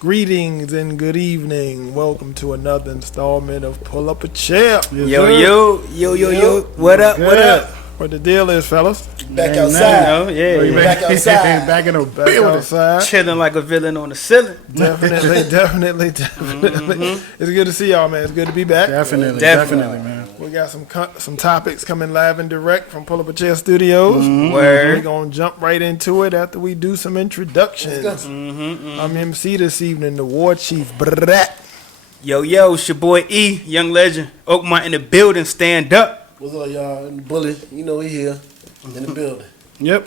Greetings and good evening. Welcome to another installment of Pull Up a Chair. Yo. What up? What the deal is, fellas? Back outside. Back outside. Back in the Back building. outside. Chilling like a villain on the ceiling. Definitely. It's good to see y'all, man. It's good to be back. Definitely, man. We got some topics coming live and direct from Pull Up a Chair Studios. Word. We're going to jump right into it after we do some introductions. I'm MC this evening, the War Chief. Brat. Yo, it's your boy E, Young Legend. Oakmont in the building, stand up. What's up, y'all? In the bully. You know we here in the building. Yep.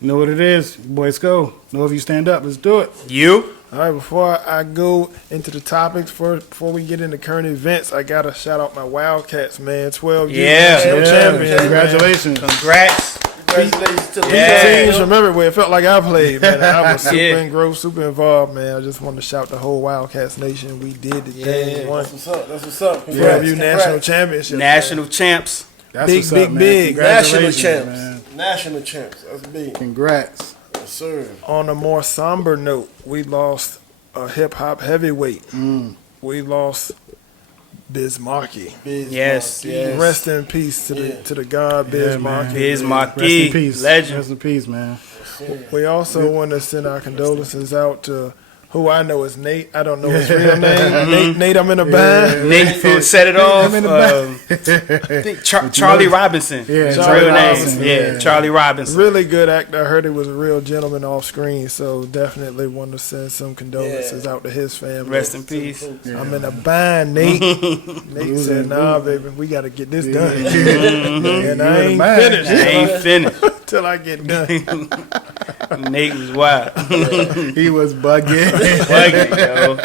You know what it is. Boys go. Know if you stand up, let's do it. You? All right, before I go into the topics, before we get into current events, I got to shout out my Wildcats, man. 12 years national champions. Congratulations. Congrats. Congratulations to Teams from everywhere. It felt like I played, man. I was super engrossed, super involved, man. I just wanted to shout the whole Wildcats nation. We did the thing. That's what's up. Congrats. National championship. National champs. That's Big, what's big, up, man. big. National Congratulations, champs. man. National champs. That's big. Congrats. Yes, sir. On a more somber note, we lost a hip-hop heavyweight. We lost Biz Markie. Yes. Rest in peace to the god Biz Markie. Biz Rest in Markie. peace. Legend. Rest in peace, man. We also want to send our condolences out to who I know is Nate. I don't know his real name. Nate, I'm in a bind. Nate from Set It Off. I think Charlie Robinson. Yeah, His Charlie real Robinson. name. Yeah, Charlie Robinson. Really good actor. I heard he was a real gentleman off screen, so definitely want to send some condolences out to his family. Rest in peace. I'm in a bind, Nate. Nate said, "Nah, baby, we got to get this done." And I ain't finished till I get done. Nate was wild. He was bugging. Yo.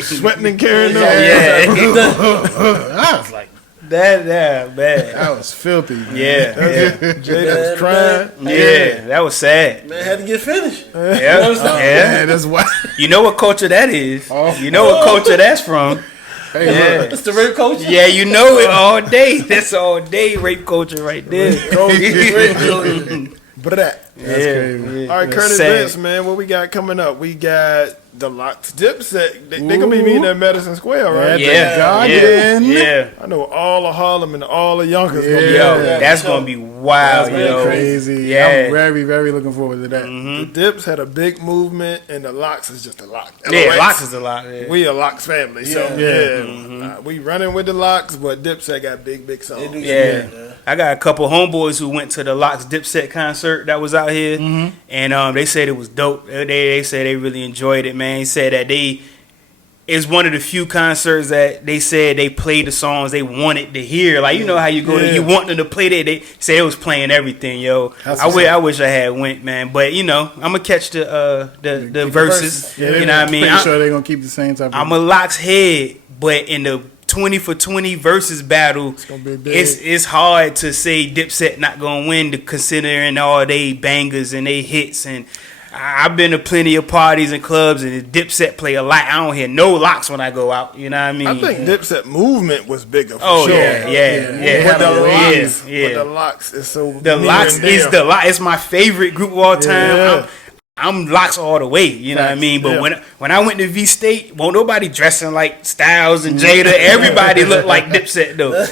Sweating and carrying on. Yeah. I was like, That bad. that was filthy, man. Yeah. Jada was crying. Yeah, that was sad. Man, had to get finished. Yeah. Man, that's why. You know what culture that is. Oh. You know what culture that's from. Hey, Yeah. That's the rape coach. Yeah, you know it all day. That's all day rape culture right there. Brat. Yeah. All right, current events, man. What we got coming up? We got the Locks Dipset. They gonna be meeting at Madison Square, right? Yeah. I know all of Harlem and all of Yonkers gonna be Yo, out there. that's gonna be wild, That's yo. crazy. Yeah. I'm very, very looking forward to that. The Dips had a big movement, and the Locks is just a lock. Yeah, LOX. Locks is a lot. Yeah. We a Locks family, so Yeah. we running with the Locks, but Dipset got big songs. Yeah. I got a couple homeboys who went to the Locks Dipset concert that was out here, and they said it was dope. They said they really enjoyed it, man. He said that it's one of the few concerts that they said they played the songs they wanted to hear. Like, you know how you go to, you want them to play that. They say it was playing everything, yo. I wish I had went, man. But, you know, I'm going to catch the verses. Yeah, you know what I mean? Pretty sure they're going to keep the same type of... I'm a Locks head, but in the 20 for 20 versus battle, it's hard to say Dipset not gonna win, considering all they bangers and they hits. And I've been to plenty of parties and clubs, and the Dipset play a lot. I don't hear no Locks when I go out. You know what I mean? I think Dipset movement was bigger. For sure. Yeah. But the Yeah. Locks is so. The Locks is the Locks. It's my favorite group of all time. Yeah. I'm Locks all the way, you know what I mean? But when I went to V State, won't nobody dressing like Styles and Jada. Everybody looked like Dipset though.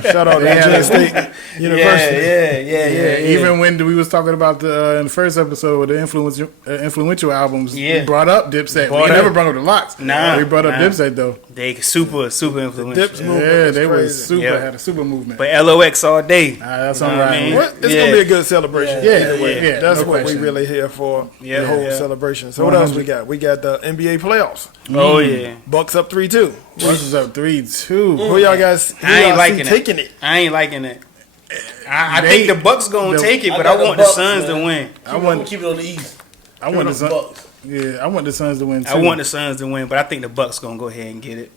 Shout out to J State University. Yeah. Even when we was talking about in the first episode with the influential albums, we brought up Dipset. We never brought up the Locks. Nah, we brought up Dipset though. They super influential. Dips movement. Yeah, they crazy. was super. Had a super movement. But LOX all day. That's all right. It's gonna be a good celebration. Yeah. That's no what question. we really here for. The whole celebration. So what 100. else we got? We got the NBA playoffs. Oh yeah. Bucks up 3-2. Bucks is up 3-2. Who y'all guys? I ain't liking taking it. I ain't liking it. I think the Bucks gonna take it, but I got the want the Bucks, Suns man. to win. I want to keep it on the East. I want the Suns. Bucks. Yeah, I want the Suns to win too. I want the Suns to win, but I think the Bucks gonna go ahead and get it.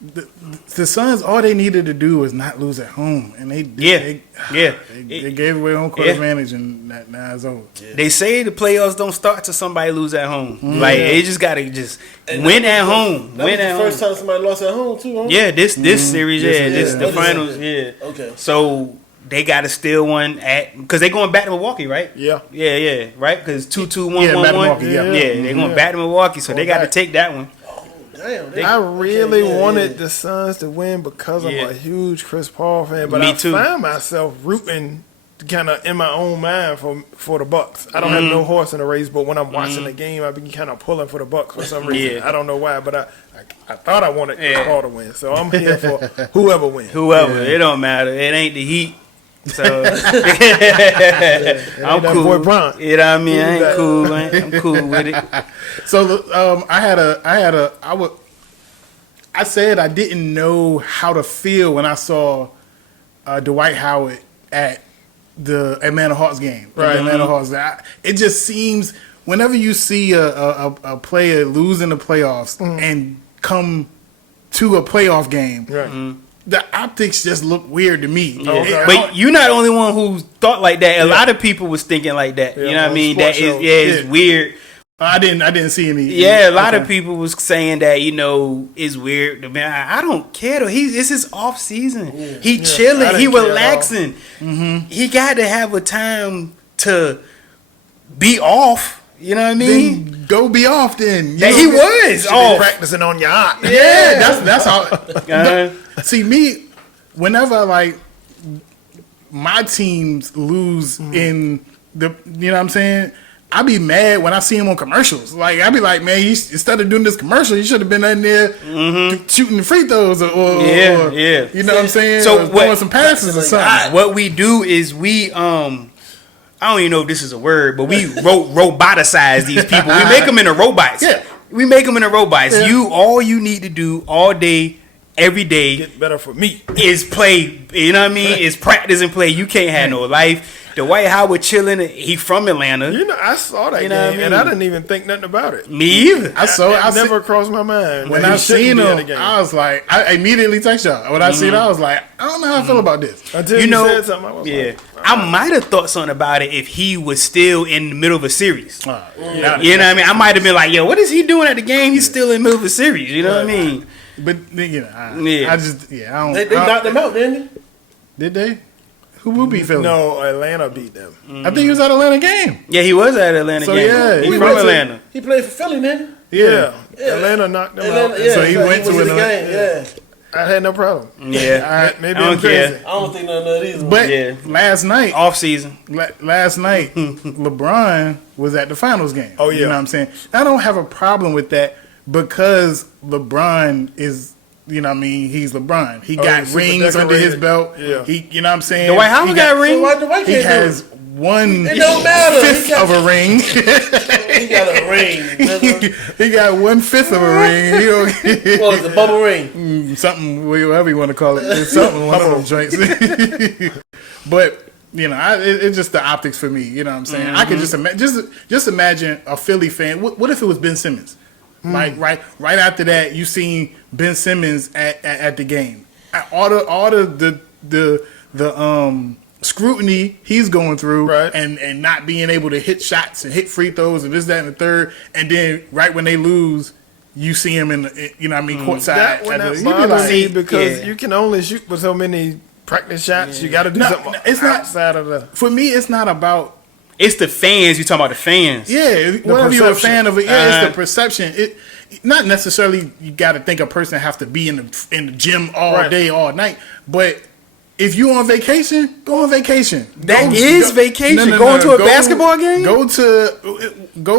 The Suns, all they needed to do was not lose at home, and they gave away home court advantage, and now it's over. They say the playoffs don't start till somebody lose at home. Like they just gotta win at home. That was the first time somebody lost at home too. Huh? Yeah, this series, the finals, Okay. So they got to steal one because they going back to Milwaukee, right? Yeah, right. Because 2-2-1-1-1. They're going back to Milwaukee, so they got to take that one. Damn, I really wanted the Suns to win because I'm a huge Chris Paul fan, but I found myself rooting kind of in my own mind for the Bucks. I don't have no horse in the race, but when I'm watching the game, I be kind of pulling for the Bucks for some reason. I don't know why, but I thought I wanted Chris Paul to win, so I'm here for whoever wins. It don't matter. It ain't the Heat. So I'm cool. Boy Bron. You know what I mean? I ain't cool. I'm cool with it. So I said I didn't know how to feel when I saw Dwight Howard at the Atlanta Hawks game. Right. The Atlanta Hawks. It just seems whenever you see a player lose in the playoffs and come to a playoff game, the optics just look weird to me. Yeah. But you're not the only one who thought like that. A lot of people was thinking like that. You know what I mean? That is, it's weird. I didn't see any. Yeah, a lot of people was saying that, it's weird. Man, I don't care though. It's his off season. Yeah. He chilling. He relaxing. He got to have a time to be off. You know what I mean? Then go be off then. He was off. Practicing on your yacht. Yeah, that's how. See me, whenever my teams lose in the, you know what I'm saying? I be mad when I see him on commercials. Like I be like, man, instead of doing this commercial, you should have been in there shooting the free throws or you know what I'm saying? So throwing some passes or something. What we do is we I don't even know if this is a word, but we roboticize these people. We make them into robots. Yeah, we make them into robots. Yeah. All you need to do all day, every day, get better for me, is play. You know what I mean? Is practice and play. You can't have no life. Dwight Howard chilling. He from Atlanta. I saw that game, and I didn't even think nothing about it. Me either. I never crossed my mind. When I seen him, I was like, I immediately text y'all. When I seen it, I was like, I don't know how I feel about this. Until you said something, I was like, I might have thought something about it if he was still in the middle of a series. You know what I mean? I might have been like, yo, what is he doing at the game? He's still in the middle of a series. You know what I mean? But I just I don't. They knocked them out, didn't they? Did they? Who beat Philly? No, Atlanta beat them. I think he was at Atlanta game. Yeah, he was at Atlanta game. Yeah, he's from Atlanta. He played for Philly, didn't he? Yeah. Atlanta knocked them out. Yeah, so he went to the game. Yeah. I had no problem. Yeah, maybe I'm crazy. I don't think none of that either. But last night, off season. Last night, LeBron was at the finals game. Oh yeah, you know what I'm saying? I don't have a problem with that because LeBron is. You know what I mean? He's LeBron. He got rings under his belt. Yeah. You know what I'm saying? Dwight Howard got rings. So he has one fifth of a ring. He got a ring. He got 1/5 of a ring. What was the bubble ring? Something, whatever you want to call it. It's something, one of them joints. But, it's just the optics for me. You know what I'm saying? I could just imagine a Philly fan. What if it was Ben Simmons? Like right after that, you seen Ben Simmons at the game. All the scrutiny he's going through, and not being able to hit shots and hit free throws and this, that, and the third, and then right when they lose, you see him in courtside. That would not bother me because you can only shoot with so many practice shots. You got to do something. It's outside of the. For me, it's not about. It's the fans. You talking about the fans? Yeah, whatever you're a fan of it. Yeah, it's the perception. Not necessarily you got to think a person have to be in the gym all day, all night. But if you on vacation, go on vacation. That is vacation. Going to a basketball game. Go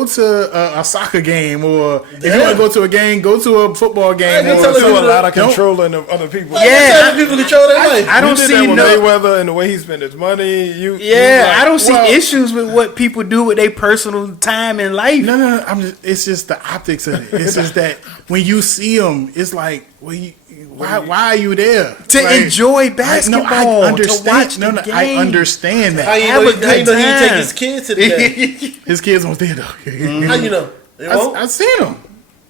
to a soccer game, or if you want to go to a game, go to a football game. There's a lot of controlling of other people. Yeah, people control their life. I don't see Mayweather and the way he spent his money. I don't see issues with what people do with their personal time in life. No. It's just the optics of it. It's just that when you see them, it's like, why are you there to enjoy basketball? I understand. To watch the game. I understand that. How you know he take his kids to the game? His kids won't there though. How you know? I seen him.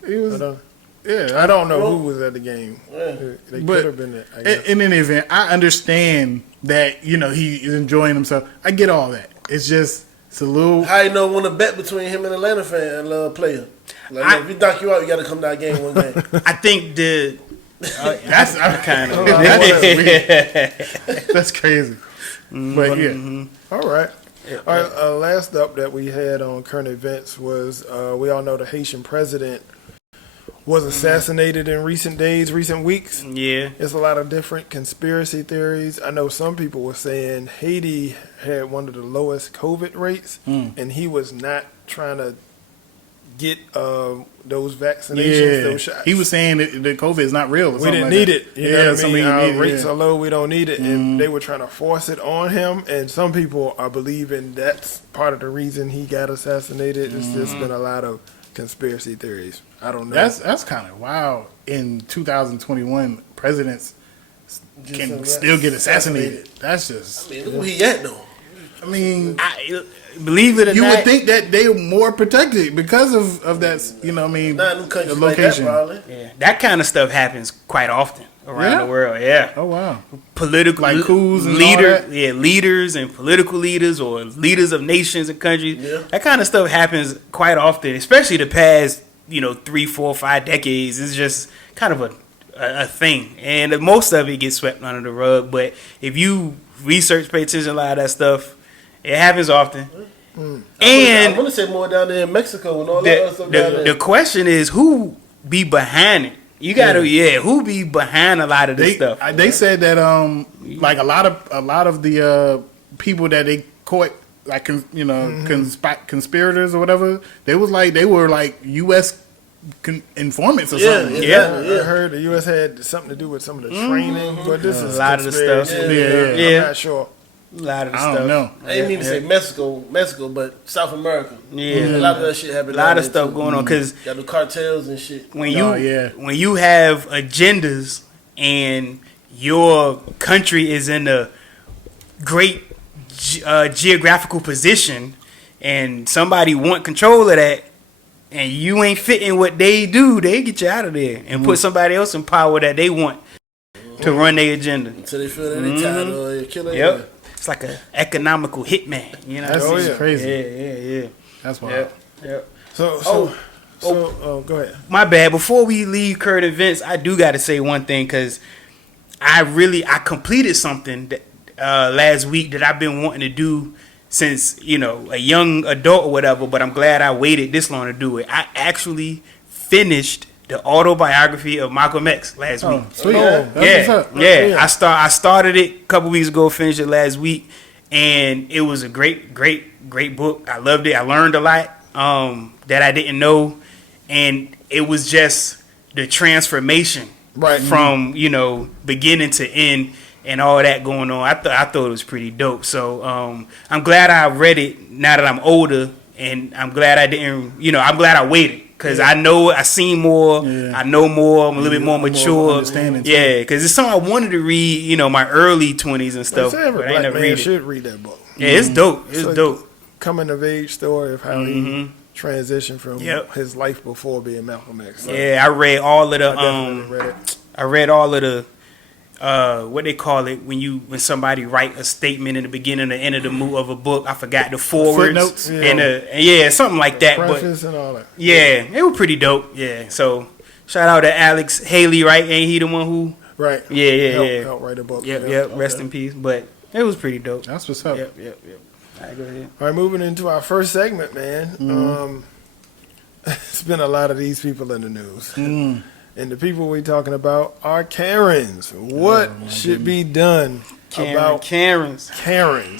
He was. I don't know who was at the game. They could have been there. In any event, I understand that he is enjoying himself. I get all that. It's a little. How you know when a bet between him and Atlanta fan and player? Like, if he knock you out, you got to come to that game one game. I think that's kind of that's crazy. But yeah. All right. All right. Last up that we had on current events was we all know the Haitian president was assassinated in recent weeks. Yeah. There's a lot of different conspiracy theories. I know some people were saying Haiti had one of the lowest COVID rates, and he was not trying to get those vaccinations, those shots. He was saying that the COVID is not real. We didn't need it. You know what I mean? Our rates are are low. We don't need it. And they were trying to force it on him. And some people are believing that's part of the reason he got assassinated. It's just been a lot of conspiracy theories. I don't know. That's kind of wild. In 2021, presidents can still get assassinated. That's just. I mean, look where he at though. I mean, believe it or you not, would think that they're more protected because of that. You know, what I mean, Not in countries the like location. that, probably. yeah, that kind of stuff happens quite often around the world. Yeah. Oh wow. Political Like coups and all that? leaders and political leaders or leaders of nations and countries. Yeah. That kind of stuff happens quite often, especially the past 3, 4, 5 decades. It's just kind of a thing, and most of it gets swept under the rug. But if you research, pay attention to a lot of that stuff, it happens often. And I want to say more down there in Mexico and all that other stuff down there. the question is who be behind it. You gotta, who be behind a lot of this stuff? They said that like a lot of the people that they caught, like conspirators or whatever, they were like U.S. informants or something. I heard the U.S. had something to do with some of the training, but this is a lot of the stuff. I'm not sure. A lot of the I stuff. don't know. I didn't mean to say Mexico, but South America. Yeah. A lot of that shit happened. A lot of stuff going on because got the cartels and shit. when you have agendas and your country is in a great geographical position and somebody want control of that and you ain't fitting what they do, they get you out of there and put somebody else in power that they want to run their agenda. Until they feel that they tired or killing. Yep. It's like an economical hitman, That's crazy. Yeah. That's wild. Yep. So go ahead. My bad. Before we leave current events, I do got to say one thing because I completed something that last week that I've been wanting to do since a young adult or whatever. But I'm glad I waited this long to do it. I actually finished the autobiography of Malcolm X last week. Sweet. Yeah. I started it a couple weeks ago, finished it last week, and it was a great book. I loved it. I learned a lot that I didn't know, and it was just the transformation from beginning to end and all that going on. I thought it was pretty dope. So I'm glad I read it now that I'm older, and I'm glad I didn't. I'm glad I waited. Because I seen more, I know more, I'm a little bit more mature. Yeah, because it's something I wanted to read, my early 20s and stuff. Every black man should read that book. Yeah, it's dope. It's like dope. Coming of age story of how he transitioned from his life before being Malcolm X. So I read all of the I read it. What they call it when somebody write a statement in the beginning and the end of a book. I forgot the forwards footnotes and something like that. Preface and all that. Yeah, it was pretty dope. Yeah, so shout out to Alex Haley, right? Ain't he the one who? Right. Yeah. Help write a book. Yep. Rest in peace. But it was pretty dope. That's what's up. Yep. All right, go ahead. All right, moving into our first segment, man. It's been a lot of these people in the news. And the people we're talking about are Karens. What should be done about Karens?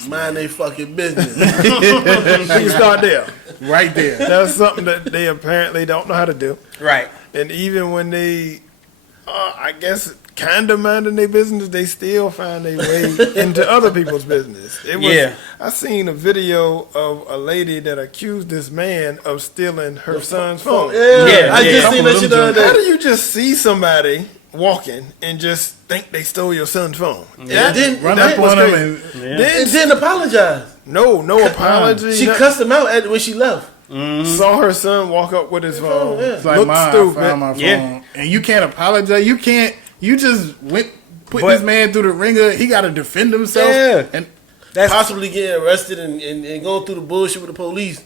Mind they fucking business. We can start there. Right there. That's something that they apparently don't know how to do. Right. And even when they, I guess, kind of minding their business, they still find their way into other people's business. I seen a video of a lady that accused this man of stealing her son's phone. I just seen that shit the other day. How do you just see somebody walking and just think they stole your son's phone? Didn't run up on him and didn't apologize. No apology. She cussed him out when she left. Saw her son walk up with his phone. it's like, Looked Mom, stupid. I found my phone. And you can't apologize. You just put this man through the ringer. He got to defend himself. Yeah. And That's possibly getting arrested and going through the bullshit with the police.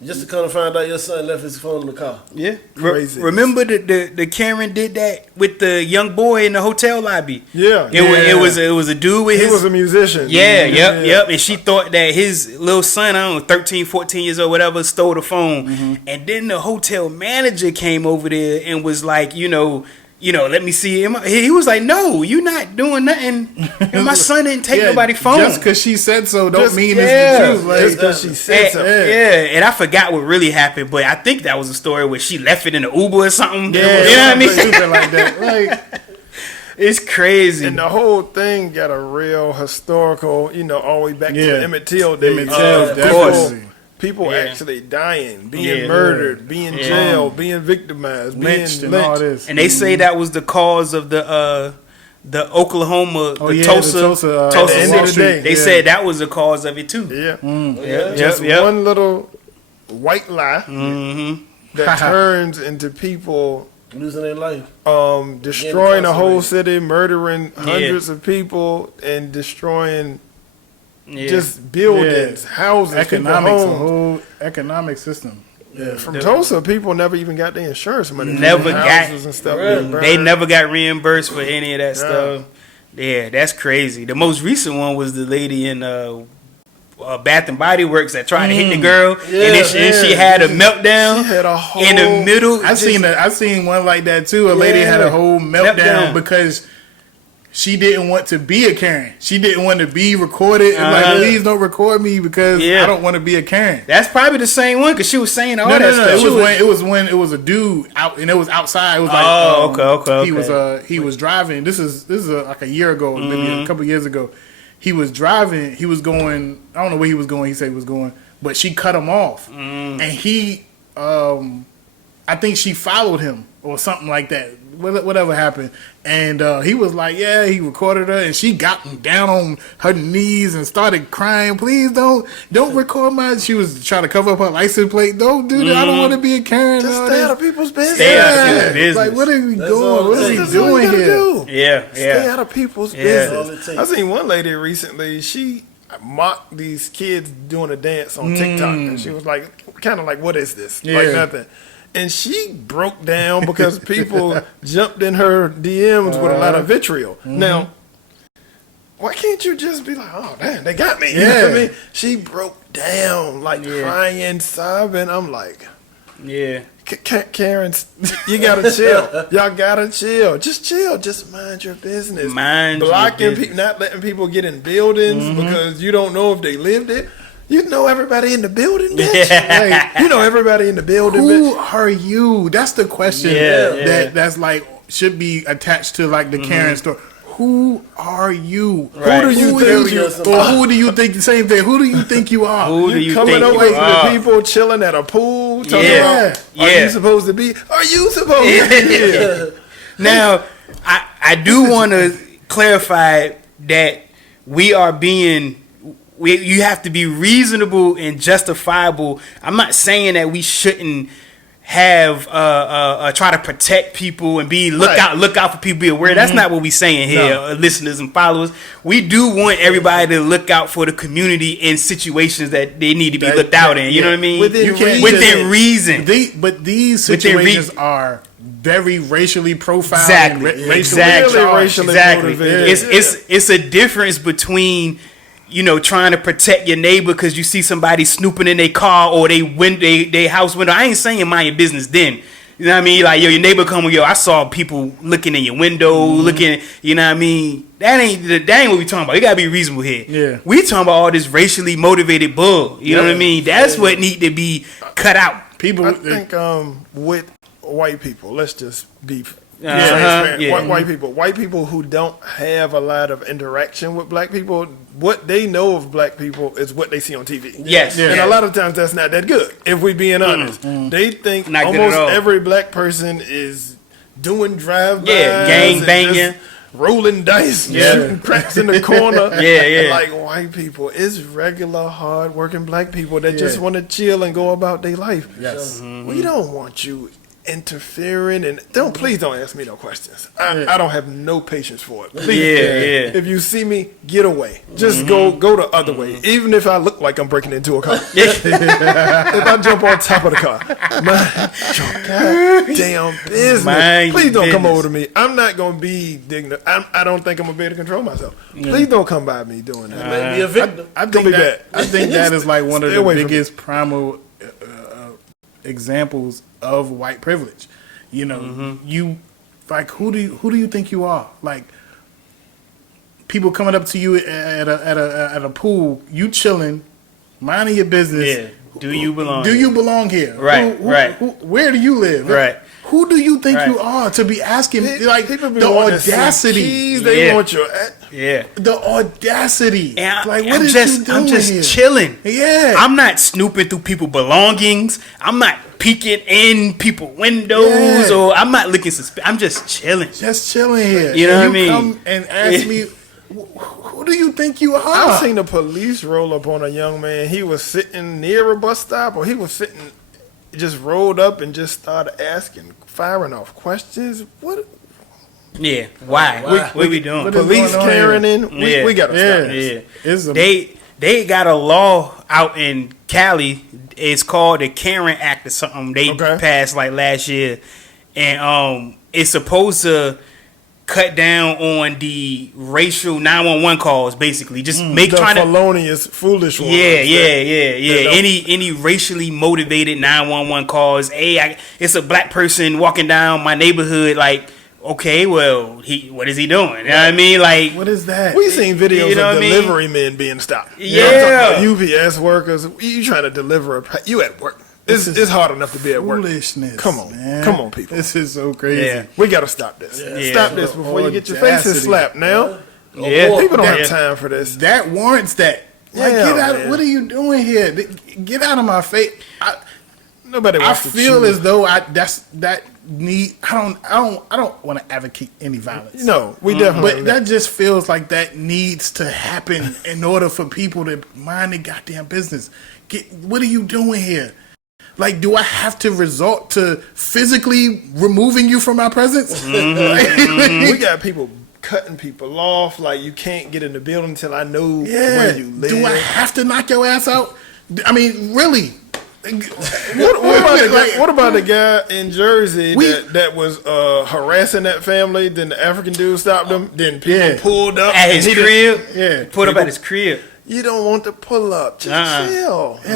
Just to come to find out your son left his phone in the car. Yeah, Crazy. remember the Karen did that with the young boy in the hotel lobby. Yeah, it was a dude with he was a musician. Yeah, yep. And she thought that his little son, I don't know, 13, 14 years old, whatever, stole the phone. And then the hotel manager came over there and was like, let me see him. He was like, no, you not doing nothing. And my son didn't take nobody's phone. Just because she said so don't mean it's the truth. Like, just because she said so. Yeah, and I forgot what really happened, but I think that was a story where she left it in the Uber or something. Yeah, you know what I mean? Something like that. Like, it's crazy. And the whole thing got a real historical, all the way back to the Emmett Till days. Emmett Till, definitely. People actually dying, being murdered, being jailed, being victimized, lynched, being and all this. And they say that was the cause of the Oklahoma, Tulsa. At the end of the day, they said that was the cause of it too. Yeah. Just one little white lie that turns into people losing their life, destroying a whole city, murdering hundreds of people, and destroying just buildings, houses, economics, a whole economic system. Yeah, from Tulsa, people never even got their insurance money. Never got and stuff. They never got reimbursed for any of that stuff. Yeah, that's crazy. The most recent one was the lady in Bath and Body Works that tried to hit the girl, and then she had a meltdown. She had a whole in the middle. I seen one like that too. A lady had a whole meltdown because she didn't want to be a Karen. She didn't want to be recorded. Like, please don't record me because I don't want to be a Karen. That's probably the same one because she was saying all that stuff. It was a dude out, and it was outside. It was like, okay. He was driving. This is like a year ago, maybe a couple years ago. He was driving. He was going. I don't know where he was going. He said he was going, but she cut him off, and he. I think she followed him or something like that. Whatever happened, and he was like, "Yeah." He recorded her, and she got down on her knees and started crying. Please don't record my. She was trying to cover up her license plate. Don't do that. I don't want to be a Karen. Just stay out of people's business. Stay out of people's business. Like, what are we doing? What are we doing here? Stay out of people's business. I seen one lady recently. She mocked these kids doing a dance on TikTok, and she was like, kind of like, "What is this?" Like nothing. And she broke down because people jumped in her DMs with a lot of vitriol. Now, why can't you just be like, oh, damn, they got me? You know what I mean? She broke down, crying, sobbing. I'm like, Karen, you got to chill. Y'all got to chill. Just chill. Just mind your business. Blocking people, not letting people get in buildings because you don't know if they lived it. You know everybody in the building, bitch. Like, you know everybody in the building. Who are you? That's the question that's like should be attached to like the Karen story. Who are you? Right. Who do you think you are? Who do you think the same thing? Who do you think you are? Who do you coming think over you to are? people chilling at a pool talking about are you supposed to be? Are you supposed to be? Now, I do want to clarify that we are being. You have to be reasonable and justifiable. I'm not saying that we shouldn't have try to protect people and be look out for people, be aware. That's not what we're saying here, listeners and followers. We do want everybody to look out for the community in situations that they need to be looked out in. You know what I mean? Within reason. But these situations are very racially profiled. Exactly. Racially motivated. It's a difference between trying to protect your neighbor because you see somebody snooping in their car or they house window. I ain't saying mind your business then. You know what I mean? Like, your neighbor come with, I saw people looking in your window, looking, you know what I mean? That ain't what we talking about. You gotta be reasonable here. Yeah. We talking about all this racially motivated bull. You know what I mean? That's what need to be cut out. I think with white people, let's just be transparent. White people who don't have a lot of interaction with black people, what they know of black people is what they see on TV. Yes. And a lot of times that's not that good, if we being honest. They think not almost every black person is doing drive-bys. Yeah, gang banging. Rolling dice, shooting cracks in the corner. Yeah. Like white people, it's regular, hard-working black people that just want to chill and go about their life. Yes. We don't want you interfering and please don't ask me no questions. I don't have no patience for it. Please, if you see me, get away. Just go the other way. Even if I look like I'm breaking into a car. If I jump on top of the car, goddamn business. Please don't come over to me. I'm not gonna be dignified. I don't think I'm gonna be able to control myself. Please don't come by me doing that. Maybe a victim. I think that is like one of the biggest primal examples of white privilege. You know, you like who do you think you are? Like people coming up to you at a pool, you chilling, minding your business. Yeah. Do you belong? Do you belong here? Right. Where do you live? Right. Who do you think you are to be asking? Like people be the audacity. Keys, they want your the audacity. And like what I'm is just you doing here? chilling. Yeah. I'm not snooping through people's belongings. I'm not peeking in people's windows or I'm not looking suspicious. I'm just chilling. Just chilling here. You know what I mean? Come and ask me, who do you think you are? I've seen the police roll up on a young man. He was sitting near a bus stop, or he was sitting, just rolled up and just started firing off questions. What? Yeah. Why? What we doing? Police carrying in. We gotta stop this. They got a law out in Cali. It's called the Karen Act or something. They passed like last year, and it's supposed to cut down on the racial 911 calls. Basically, just make the felonious, foolish ones. Any racially motivated 911 calls. It's a black person walking down my neighborhood. Like, okay, well, what is he doing? You know what I mean? Like, what is that? We seen videos of delivery men being stopped. UPS workers. You trying to deliver you at work. It's hard enough to be at work. Foolishness. Come on, man. Come on, people. This is so crazy. Yeah. We gotta stop this. Stop this before you get your faces slapped. Now, Yeah. people don't have time for this. That warrants that. Like, get out! What are you doing here? Get out of my face! Nobody. I feel as though I don't want to advocate any violence. No, we definitely. But that just feels like that needs to happen in order for people to mind their goddamn business. What are you doing here? Like, do I have to resort to physically removing you from my presence? We got people cutting people off. Like, you can't get in the building until I know where you live. Do I have to knock your ass out? I mean, really? What about the guy in Jersey that was harassing that family? Then the African dude stopped him. Then people pulled up at his crib. Pulled up at his crib. You don't want to pull up. Just chill. Too.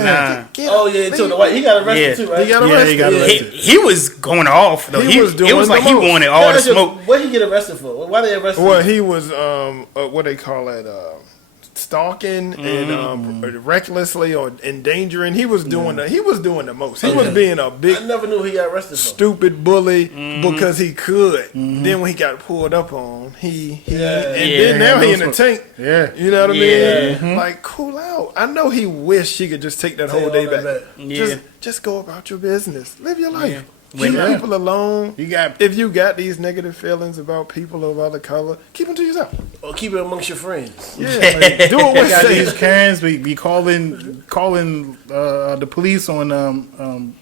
The white, he got arrested too, right? He got arrested. He was going off though. He was doing it was like he wanted all the smoke. What did he get arrested for? Why they arrested him? Well, he was what they call it, stalking and recklessly or endangering. He was doing the most. He was being a big. I never knew he got arrested. Stupid bully because he could. Then when he got pulled up on, then now he in the tank. Yeah, you know what I mean. Like, cool out. I know he wished he could just take that whole day back. Just go about your business. Live your life. Leave people alone. If you got these negative feelings about people of other color, keep them to yourself. Or keep it amongst your friends. Yeah, like, do it with got these Karens be calling the police on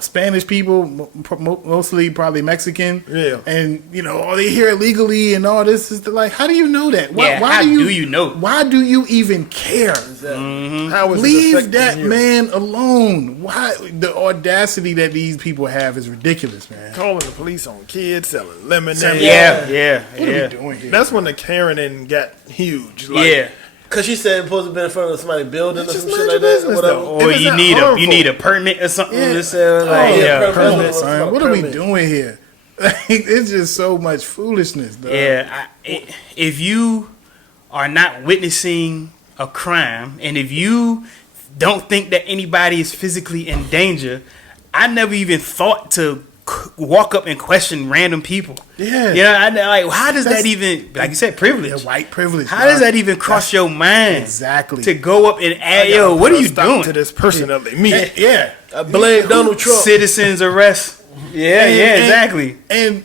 Spanish people, mostly probably Mexican. Yeah, and they here illegally and all this is like, how do you know that? Why do you know? Why do you even care? Exactly. How is Leave that man alone. Why the audacity that these people have is ridiculous, man. Calling the police on kids selling lemonade. Yeah. What are we doing here? That's when the Karen got huge. Because she said supposed to be in front of somebody's building or some shit like that. Or whatever. Or you need a permit or something to sell. Permit, son. What are we doing here? It's just so much foolishness, though. Yeah. If you are not witnessing a crime, and if you don't think that anybody is physically in danger, I never even thought to walk up and question random people. How does that even, like you said, privilege? White privilege. How does that even cross your mind? Exactly. To go up and ask, what are you doing to this personally? Me. I blame Donald Trump. Citizens arrest. Exactly. And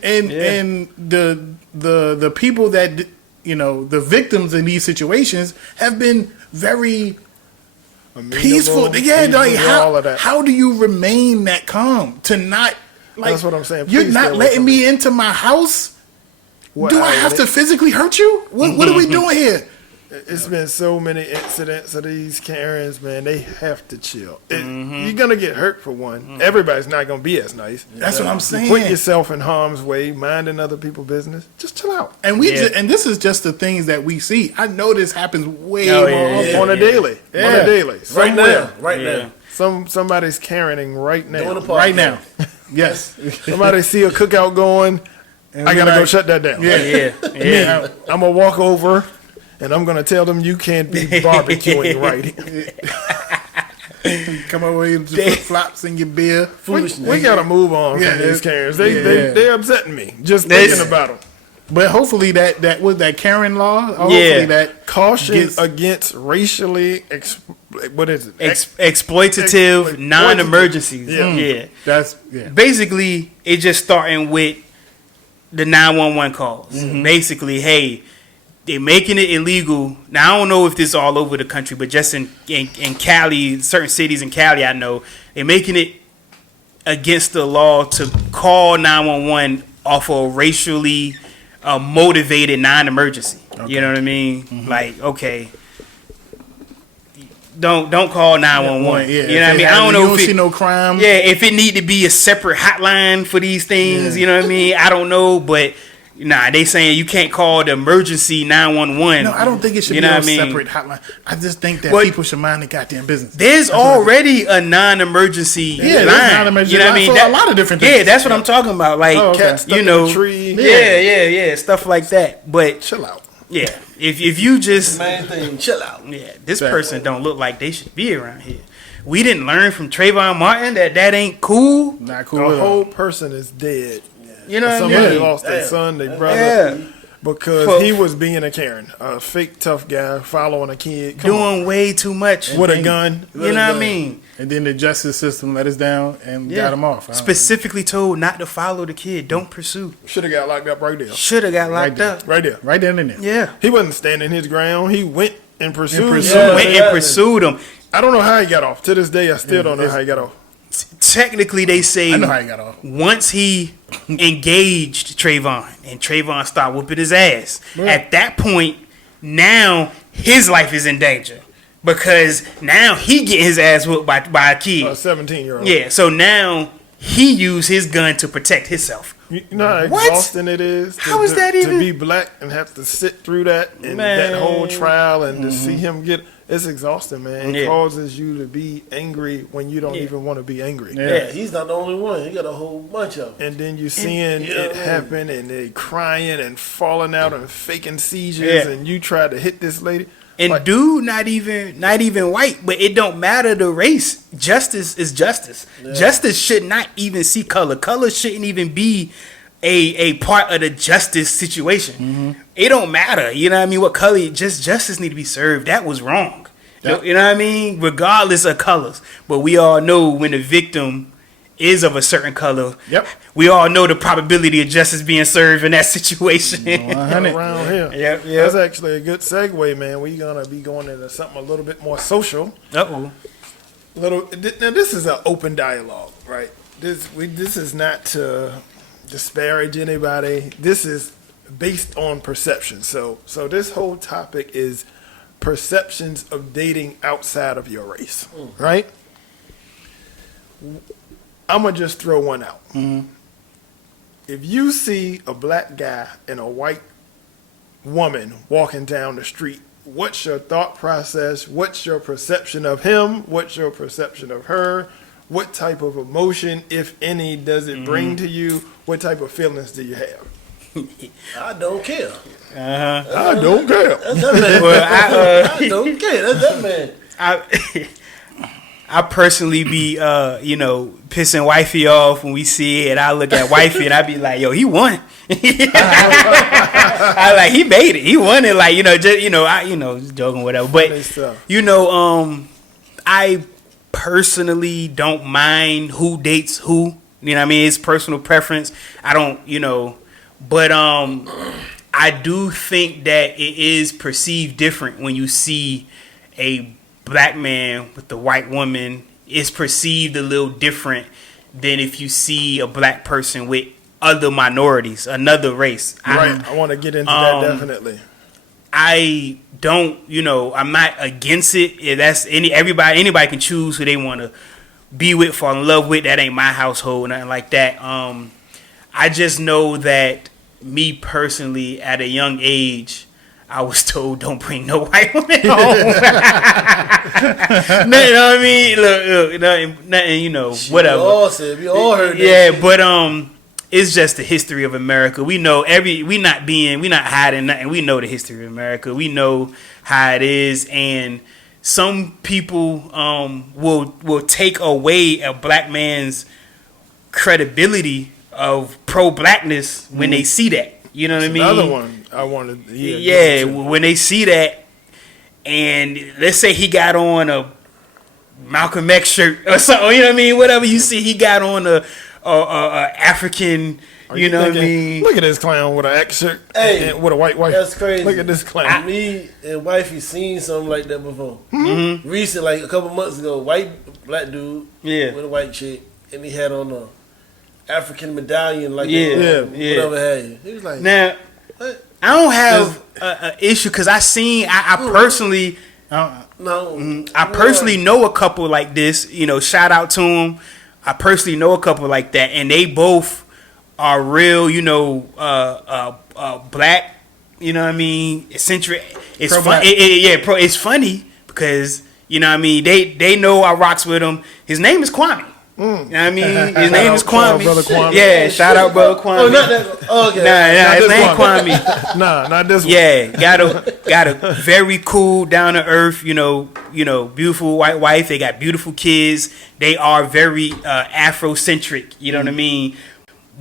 the people that the victims in these situations have been very peaceful. How do you remain that calm to not Like, that's what I'm saying. You're Please not letting me into my house. Do I have to physically hurt you? What are we doing here? It's been so many incidents of these Karens, man. They have to chill. You're gonna get hurt for one. Everybody's not gonna be as nice. That's what I'm saying. You put yourself in harm's way, minding other people's business. Just chill out. And and this is just the things that we see. I know this happens way more on a daily. On a daily. Right now. Right now. Somebody's Karening right now. Right now. Yes. Somebody see a cookout going. I gotta go shut that down. Yeah. I'm gonna walk over. And I'm going to tell them you can't be barbecuing right here. Come over here with your flip-flops and your beer. We got to move on from these Karens. They're upsetting me just thinking about them. But hopefully that was that Karen law. Hopefully that caution against racially exploitative non-emergencies. Yeah. That's basically it just starting with the 911 calls. Basically, hey, they're making it illegal. Now, I don't know if this is all over the country, but just in Cali, certain cities in Cali, I know, they're making it against the law to call 911 off of racially motivated non-emergency. Okay. You know what I mean? Like, okay, don't call 911. Yeah. You know what I mean? I don't know if see no crime. Yeah, if it need to be a separate hotline for these things, you know what I mean? I don't know, but nah, they saying you can't call the emergency 911. No, I don't think it should be a separate hotline. I just think that people should mind their goddamn business. There's already a non-emergency line. Non-emergency you know what I mean? For a lot of different things. Yeah, that's what I'm talking about. Like, cats stuck in a tree. Yeah, stuff like that. But chill out. Yeah, if you just main thing, chill out. Yeah, this person don't look like they should be around here. We didn't learn from Trayvon Martin that ain't cool. Not cool. The whole person is dead. You know what I mean? Somebody lost their son, their brother, because he was being a Karen, a fake tough guy following a kid, doing way too much with a gun. You know what I mean? And then the justice system let us down and got him off. Specifically told not to follow the kid. Don't pursue. Should have got locked up right there. Should have got locked up right there. Right there in there. Yeah. He wasn't standing his ground. He went and pursued. Pursued him. I don't know how he got off. To this day, I still don't know how he got off. Technically, they say I know how he got off. Once he engaged Trayvon and Trayvon started whooping his ass, at that point, now his life is in danger because now he getting his ass whooped by a kid, a 17-year-old. Yeah, so now he used his gun to protect himself. You know how exhausting it is. How is that even to be black and have to sit through that and that whole trial and to see him get. It's exhausting, man. It causes you to be angry when you don't even want to be angry. Yeah, he's not the only one. He got a whole bunch of them. And then you seeing it happen, and they crying and falling out and faking seizures, and you try to hit this lady. And dude, not even white, but it don't matter the race. Justice is justice. Yeah. Justice should not even see color. Color shouldn't even be a part of the justice situation. Mm-hmm. It don't matter. You know what I mean? What color? Just justice need to be served. That was wrong. Yep. You know what I mean? Regardless of colors. But we all know when the victim is of a certain color. Yep. We all know the probability of justice being served in that situation. 100 around here. Yep. That's actually a good segue, man. We're gonna be going into something a little bit more social. Uh-oh. Now this is an open dialogue, right? This is not to disparage anybody. This is based on perception. So this whole topic is perceptions of dating outside of your race, right? I'm going to just throw one out. Mm-hmm. If you see a black guy and a white woman walking down the street, what's your thought process? What's your perception of him? What's your perception of her? What type of emotion, if any, does it bring to you? What type of feelings do you have? I don't care. I don't care. That's that man. Well, I don't care. That's that man. I personally be, pissing wifey off when we see it. And I look at wifey and I be like, yo, he won. I like, he made it. He won it. Like, just joking, whatever. But, I personally don't mind who dates who. You know what I mean? It's personal preference. I don't, but I do think that it is perceived different when you see a black man with the white woman. It's perceived a little different than if you see a black person with other minorities, another race. Right. I want to get into that definitely. I don't, I'm not against it. If that's anybody can choose who they want to be with, fall in love with. That ain't my household, nothing like that. I just know that me personally, at a young age, I was told don't bring no white woman home. You know what I mean? Look, nothing, whatever. We all heard that. Yeah, but it's just the history of America. We know we not hiding nothing. We know the history of America. We know how it is, and some people will take away a black man's credibility of pro-blackness when they see that. You know what I mean? Another one I wanted. Yeah, when they see that, and let's say he got on a Malcolm X shirt or something. You know what I mean? Whatever you see, he got on a African. You know what I mean? Look at this clown with an X shirt and with a white wife. That's crazy. Look at this clown. Me and wifey seen something like that before. Mm-hmm. Recent, like a couple months ago, black dude with a white chick, and he had on a African medallion, like whatever had you. He was like, now, what? I don't have an issue because I personally, I personally know a couple like this. Shout out to them. I personally know a couple like that, and they both are real, black. You know what I mean? Eccentric. It's fun. It's funny because you know what I mean. They know I rocks with him. His name is Kwame. You know what I mean? His name is Kwame. Brother Kwame. Yeah, shout out brother Kwame. Oh, not that. Oh, okay. Nah, his name Kwame. Nah, not this one. Yeah, got a very cool, down to earth, beautiful white wife. They got beautiful kids. They are very Afrocentric. You know what I mean?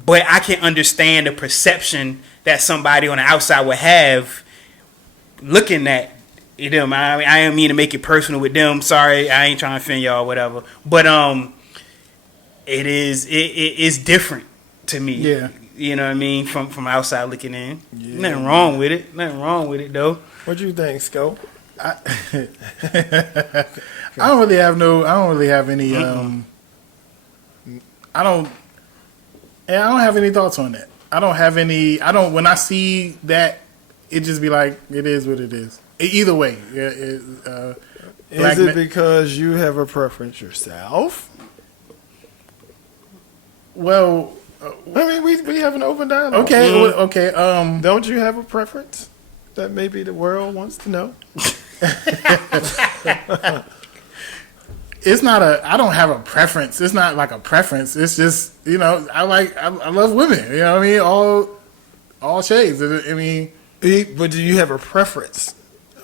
But I can understand the perception that somebody on the outside would have looking at them. I didn't mean to make it personal with them. Sorry, I ain't trying to offend y'all or whatever. But it's different to me. Yeah. You know what I mean? From outside looking in. Yeah. Nothing wrong with it. Nothing wrong with it though. What you think, Scope? I don't really have any I don't have any thoughts on that. When I see that, it just be like, it is what it is. Either way. Is it because you have a preference yourself? Well, I mean, we have an open dialogue. Okay, okay. Don't you have a preference that maybe the world wants to know? It's not I don't have a preference. It's not like a preference. It's just, I love women. You know what I mean? All shades. I mean, but do you have a preference?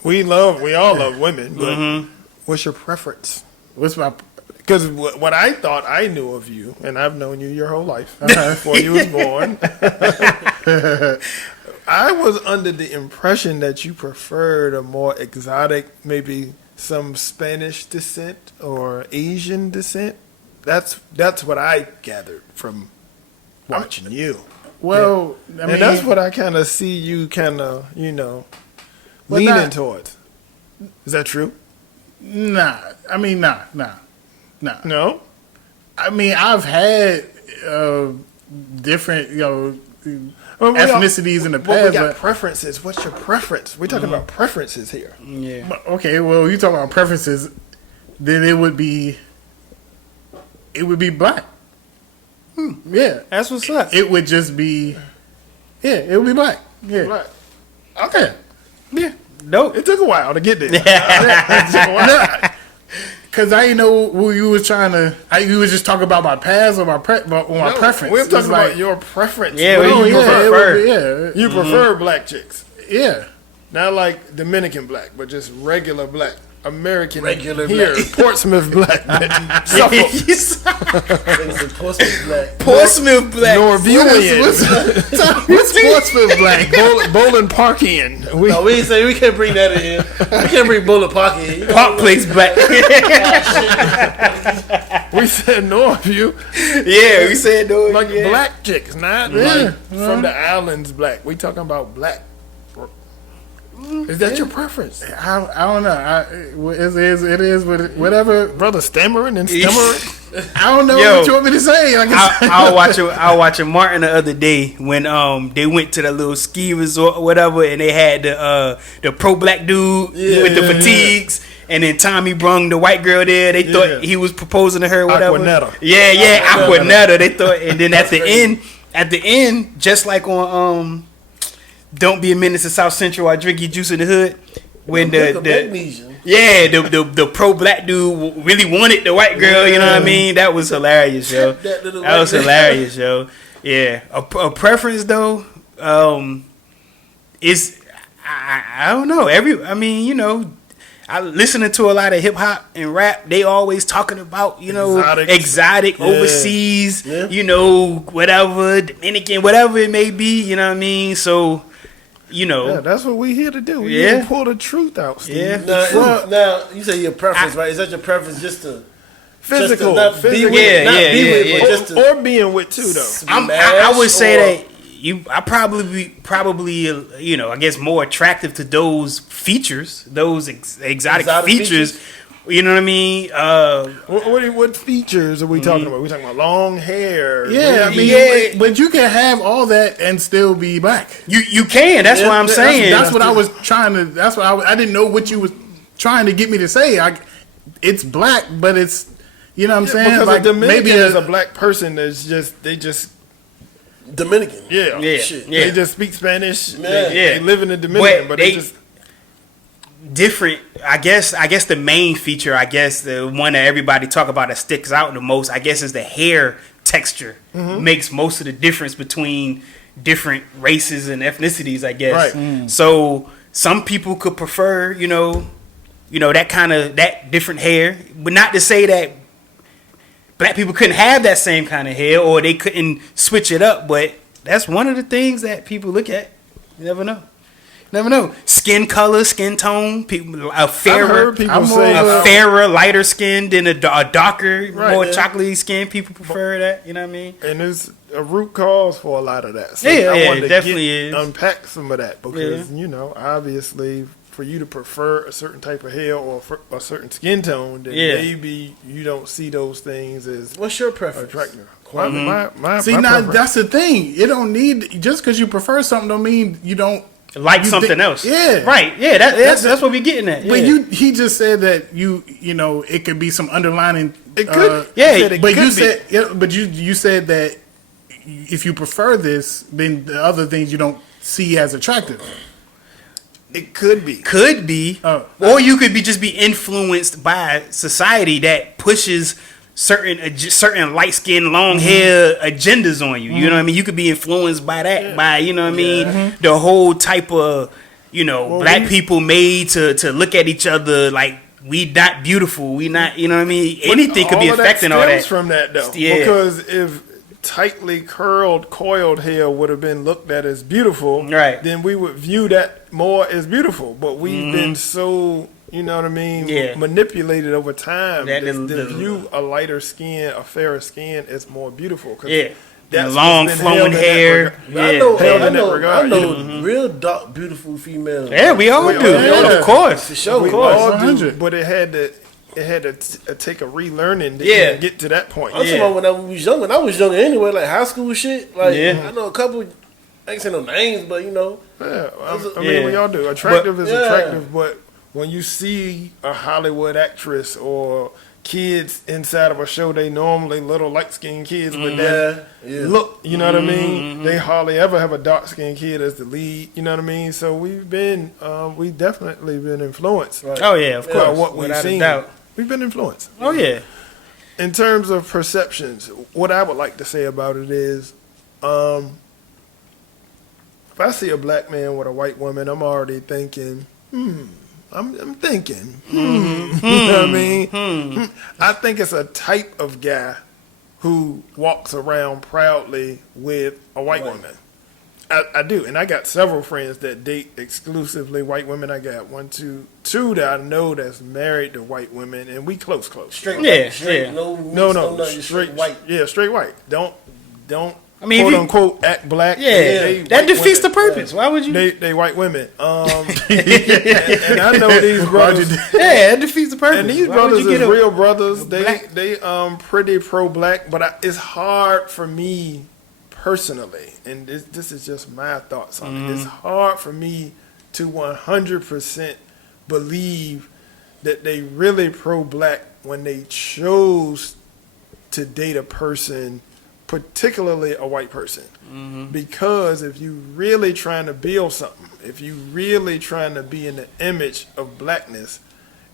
We all love women, but what's your preference? What's my? Because what I thought I knew of you, and I've known you your whole life before you was born, I was under the impression that you preferred a more exotic, maybe some Spanish descent or Asian descent. That's what I gathered from watching you. Well, yeah. And that's what I kind of see you kind of, leaning towards. Is that true? Nah. I mean, nah. No? I mean, I've had different, ethnicities in the past. Well, we got preferences. What's your preference? We're talking about preferences here. Yeah. Okay, well, you talking about preferences, then it would be black. Yeah. That's what's up. It would just be, it would be black. Yeah. Black. Okay. Yeah. Nope. It took a while to get there. Because I didn't know who you was trying to. You was just talking about my past or my preference. We're talking about your preference. Yeah, you prefer. You prefer black chicks. Yeah. Not like Dominican black, but just regular black. American regular here, black. Portsmouth black. Portsmouth black. Portsmouth black. Norvillian. What's Portsmouth black? Bowling Parkian. No, we can't bring that in here. We can't bring Bowling Park in here. Park Place black. We said Norview. Yeah, we said Norview. Like black chicks, not like from the islands black. We talking about black. Is that your preference? I don't know. It is whatever. Brother stammering and stammering. I don't know what you want me to say. I was watching Martin the other day when they went to the little ski resort or whatever, and they had the pro black dude with the fatigues, and then Tommy brung the white girl there. They thought he was proposing to her, or whatever. Aquanetta. Aquanetta. They thought, and then at the end, just like on Don't Be a Menace to South Central, I Drink Your Juice in the Hood. When the pro black dude really wanted the white girl, you know what I mean? That was hilarious, yo. That was hilarious, yo. Yeah, a preference though, is I don't know. I listening to a lot of hip hop and rap. They always talking about exotic overseas, whatever, Dominican, whatever it may be. You know what I mean? So. That's what we here to do. We here to pull the truth out, Steve. Yeah. Now, you say your preference, right? Is that your preference just to physical, not be with, but just to or being with too, though. I would say that I probably I guess more attractive to those features, those exotic features. You know what I mean? What features are we talking about? We're talking about long hair. Yeah, but you can have all that and still be black. You can. That's what I'm saying. That's what I was trying to. That's what I didn't know what you was trying to get me to say. It's black, but it's what I'm saying. Because like, a Dominican is a black person that's they just Dominican. Yeah. Shit. They just speak Spanish. They live in the Dominican, but they just. Different, I guess the main feature, the one that everybody talk about that sticks out the most, I guess, is the hair texture. Makes most of the difference between different races and ethnicities, I guess. Right. So some people could prefer, that different hair, but not to say that black people couldn't have that same kind of hair or they couldn't switch it up, but that's one of the things that people look at. You never know. Skin color, skin tone. A fairer, lighter skin than a darker, more chocolatey skin. People prefer that. You know what I mean? And there's a root cause for a lot of that. So I wanted to definitely unpack some of that because obviously, for you to prefer a certain type of hair or a certain skin tone, then maybe you don't see those things as what's your preference? Attractive. That's the thing. You don't need just because you prefer something don't mean you don't. Like something else. Yeah. Right. Yeah, that's what we're getting at. But he just said that it could be some underlining. It could. But you said that if you prefer this, then the other things you don't see as attractive. It could be. Or you could be influenced by society that pushes certain light skin, long hair agendas on you. You know what I mean? You could be influenced by that, by the whole type of black people made to look at each other like we not beautiful, we not what I mean? Anything could be affecting all that. From that though, because if tightly curled, coiled hair would have been looked at as beautiful, right? Then we would view that more as beautiful. But we've been so. You know what I mean? Yeah. Manipulated over time to view a lighter skin, a fairer skin as more beautiful. That's long flowing hair. I know real dark, beautiful females. Yeah, we all do. Of course. For sure. We all do. But it had to take a relearning to get to that point. I'm talking about when I was young. When I was young anyway, like high school shit. Like I know a couple. I ain't say no names, but Yeah, I mean, we all do. Attractive is attractive, but when you see a Hollywood actress or kids inside of a show, they normally little light-skinned kids with that look, you know what I mean? They hardly ever have a dark-skinned kid as the lead, you know what I mean? So we've definitely been influenced. Right. Oh, yeah, of course. By what we've seen. We've been influenced. Oh, yeah. In terms of perceptions, what I would like to say about it is, if I see a black man with a white woman, I'm already thinking, I'm thinking, you know what I mean? I think it's a type of guy who walks around proudly with a white woman. I do, and I got several friends that date exclusively white women. I got two that I know that's married to white women, and we close. Straight. No, straight white. Yeah, straight white. Don't I mean, quote unquote act black. Yeah, that defeats the purpose. Why would you? They white women. And I know these brothers. Yeah, it defeats the purpose. And these brothers is real brothers. They pretty pro black, but it's hard for me personally, and this is just my thoughts on it. It's hard for me to 100% believe that they really pro black when they chose to date a person, particularly a white person. Because if you really trying to build something, if you really trying to be in the image of blackness,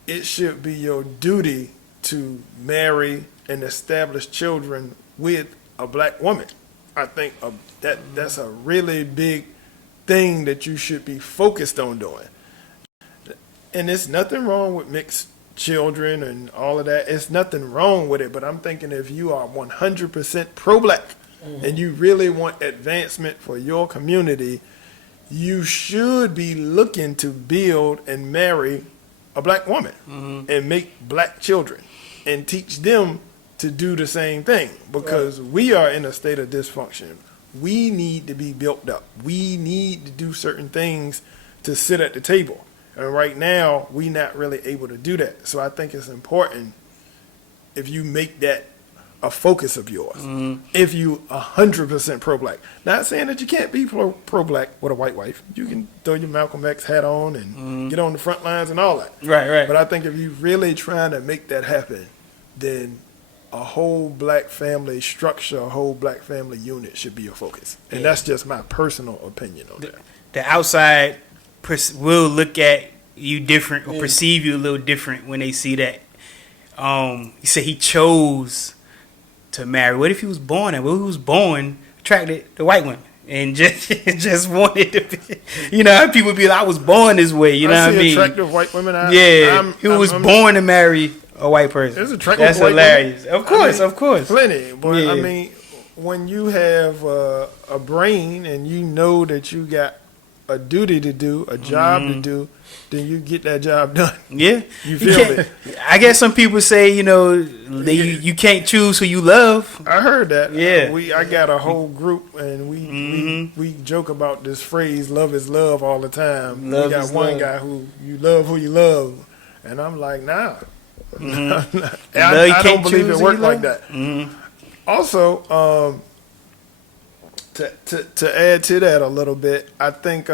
it should be your duty to marry and establish children with a black woman. I think that's a really big thing that you should be focused on doing. And there's nothing wrong with mixed children and all of that. It's nothing wrong with it, but I'm thinking if you are 100% pro-black and you really want advancement for your community, you should be looking to build and marry a black woman and make black children and teach them to do the same thing, because we are in a state of dysfunction. We need to be built up. We need to do certain things to sit at the table. And right now, we're not really able to do that. So I think it's important if you make that a focus of yours. If you 100% pro-black. Not saying that you can't be pro-black with a white wife. You can throw your Malcolm X hat on and get on the front lines and all that. Right. But I think if you really trying to make that happen, then a whole black family structure, a whole black family unit should be a focus. And that's just my personal opinion on that. The outside will look at you different or perceive you a little different when they see that. He said he chose to marry. What if he was born attracted to white women and just wanted to be, how people be like, I was born this way, what I mean? Attractive white women. He was born to marry a white person. There's attractive That's white hilarious. women. Of course. Plenty. But I mean, when you have a brain and you know that you got a duty to do, a job to do, then you get that job done. Yeah. You feel it. I guess some people say, you can't choose who you love. I heard that. Yeah. I got a whole group and we joke about this phrase, love is love, all the time. We got one guy who you love. And I'm like, nah. I don't believe it worked like that. Also, to add to that a little bit, I think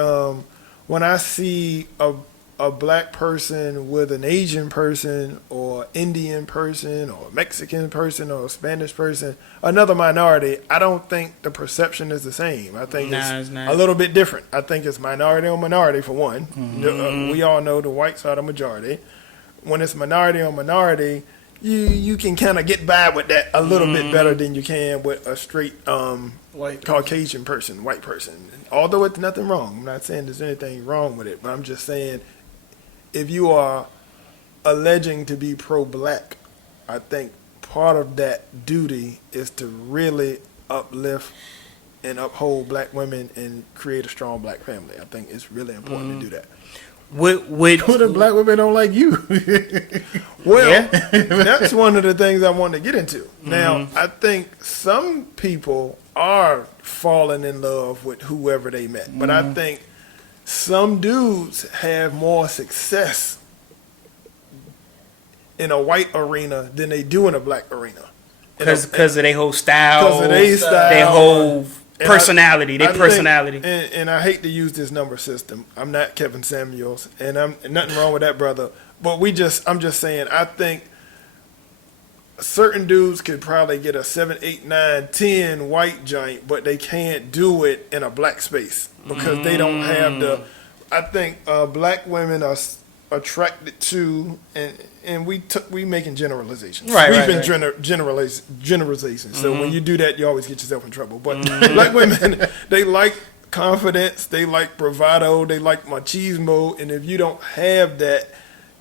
when I see a black person with an Asian person or Indian person or Mexican person or a Spanish person, another minority, I don't think the perception is the same. I think it's a little bit different. I think it's minority on minority for one. We all know the whites are the majority. When it's minority on minority, you can kind of get by with that a little bit better than you can with a straight white Caucasian person, white person. Although it's nothing wrong. I'm not saying there's anything wrong with it, but I'm just saying if you are alleging to be pro-black, I think part of that duty is to really uplift and uphold black women and create a strong black family. I think it's really important to do that. What if black women don't like you? Well, that's one of the things I want to get into. Now, I think some people are falling in love with whoever they met, but I think some dudes have more success in a white arena than they do in a black arena. Because of their whole style, their whole personality, and I hate to use this number system. I'm not Kevin Samuels, and I'm nothing wrong with that brother. But I'm just saying, I think certain dudes could probably get a 7, 8, 9, 10 white joint, but they can't do it in a black space because they don't have the. I think black women are attracted to, and we making generalizations. Generalizations. So when you do that, you always get yourself in trouble. But black women, they like confidence, they like bravado, they like machismo, and if you don't have that,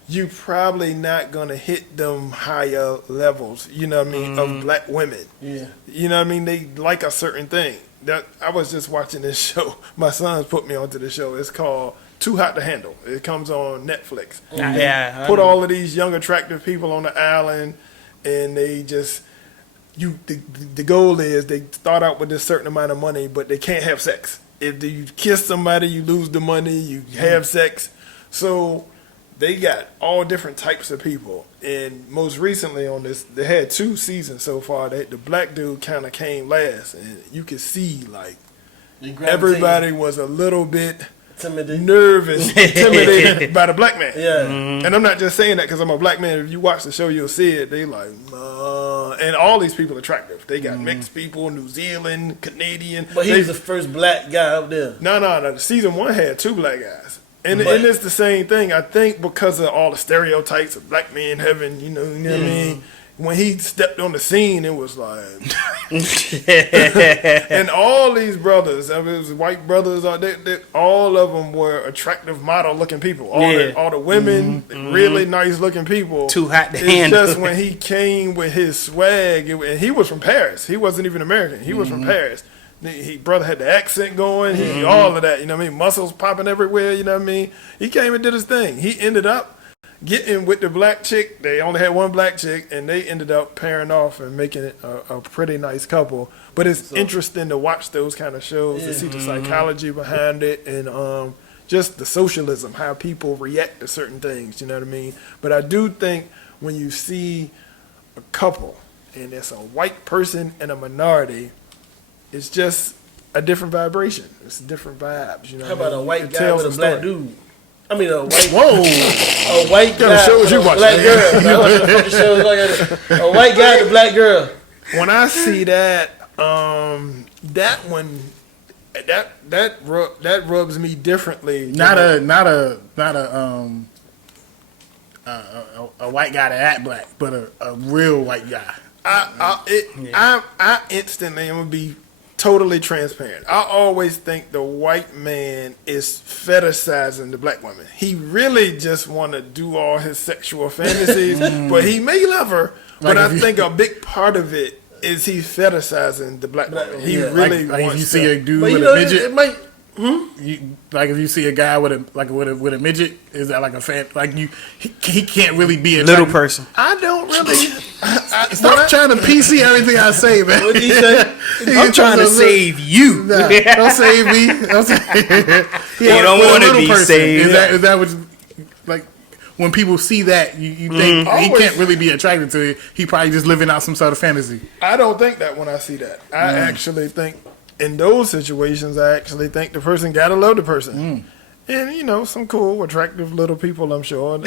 you probably not gonna hit them higher levels. You know what I mean? Of black women. Yeah. You know what I mean? They like a certain thing. That I was just watching this show. My sons put me onto the show. It's called Too Hot to Handle. It comes on Netflix. Yeah. Put all of these young, attractive people on the island, and they just the goal is they start out with this certain amount of money, but they can't have sex. If you kiss somebody, you lose the money. You have sex, so they got all different types of people. And most recently on this, they had 2 seasons so far. The black dude kind of came last, and you could see like everybody was a little bit nervous, intimidated by the black man. Yeah. And I'm not just saying that because I'm a black man. If you watch the show, you'll see it. They like, and all these people are attractive. They got mixed people, New Zealand, Canadian. But he was the first black guy up there. No. Season 1 had 2 black guys. And it's the same thing. I think because of all the stereotypes of black men having, you know what I mean? When he stepped on the scene, it was like... and all these brothers, it was white brothers, all of them were attractive, model-looking people. All the women, really nice-looking people. Too hot to handle. It's just when he came with his swag, and he was from Paris. He wasn't even American. He was from Paris. Brother had the accent going, all of that, you know what I mean? Muscles popping everywhere, you know what I mean? He came and did his thing. He ended up getting with the black chick. They only had one black chick, and they ended up pairing off and making it a pretty nice couple. But it's interesting to watch those kind of shows, to see the psychology behind it, and just the socialism, how people react to certain things, you know what I mean? But I do think when you see a couple, and it's a white person and a minority, it's just a different vibration. It's different vibes. You know. How about a white guy with a black dude? I mean, a white. A white guy with a black girl. A white guy and a black girl. When I see that, that one, that rubs me differently. Not a white guy that act black, but a real white guy. I instantly am gonna be totally transparent. I always think the white man is fetishizing the black woman. He really just want to do all his sexual fantasies, but he may love her. But I think a big part of it is he fetishizing the black woman. He really like wants if you see a dude but with a midget. it might. Like if you see a guy with a midget, is that like a fan? Like he can't really be a little person. I don't really. Stop trying to PC everything I say, man. What did he say? I'm trying to save you. Nah, don't save me. Don't you don't want to be saved. Is that what? Like when people see that, you think he can't really be attracted to it. He probably just living out some sort of fantasy. I don't think that when I see that. I actually think. In those situations, I actually think the person gotta love the person, and you know, some cool, attractive little people. I'm sure,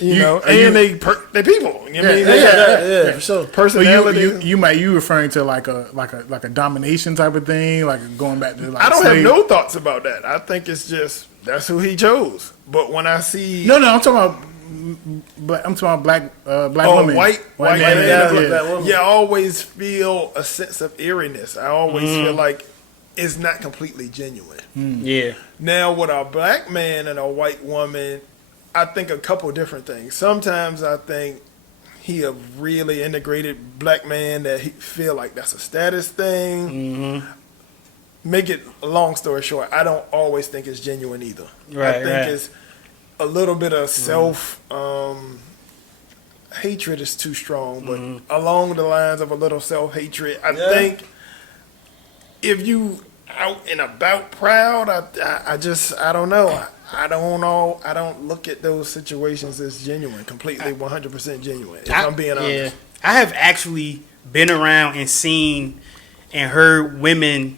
you know, and they people. You know yeah, for sure. Personality. You referring to like a domination type of thing, like going back to like. I don't have no thoughts about that. I think it's just that's who he chose. But when I see I'm talking about. I'm talking about black women. White man. Yeah, I always feel a sense of eeriness. I always feel like it's not completely genuine. Yeah. Now, with a black man and a white woman, I think a couple different things. Sometimes I think he a really integrated black man that he feel like that's a status thing. Make it a long story short, I don't always think it's genuine either. Right, I think it's a little bit of self hatred is too strong, but along the lines of a little self hatred, I think if you out and about proud, I don't know. I don't look at those situations as genuine, completely 100% genuine. If I'm being honest. Yeah. I have actually been around and seen and heard women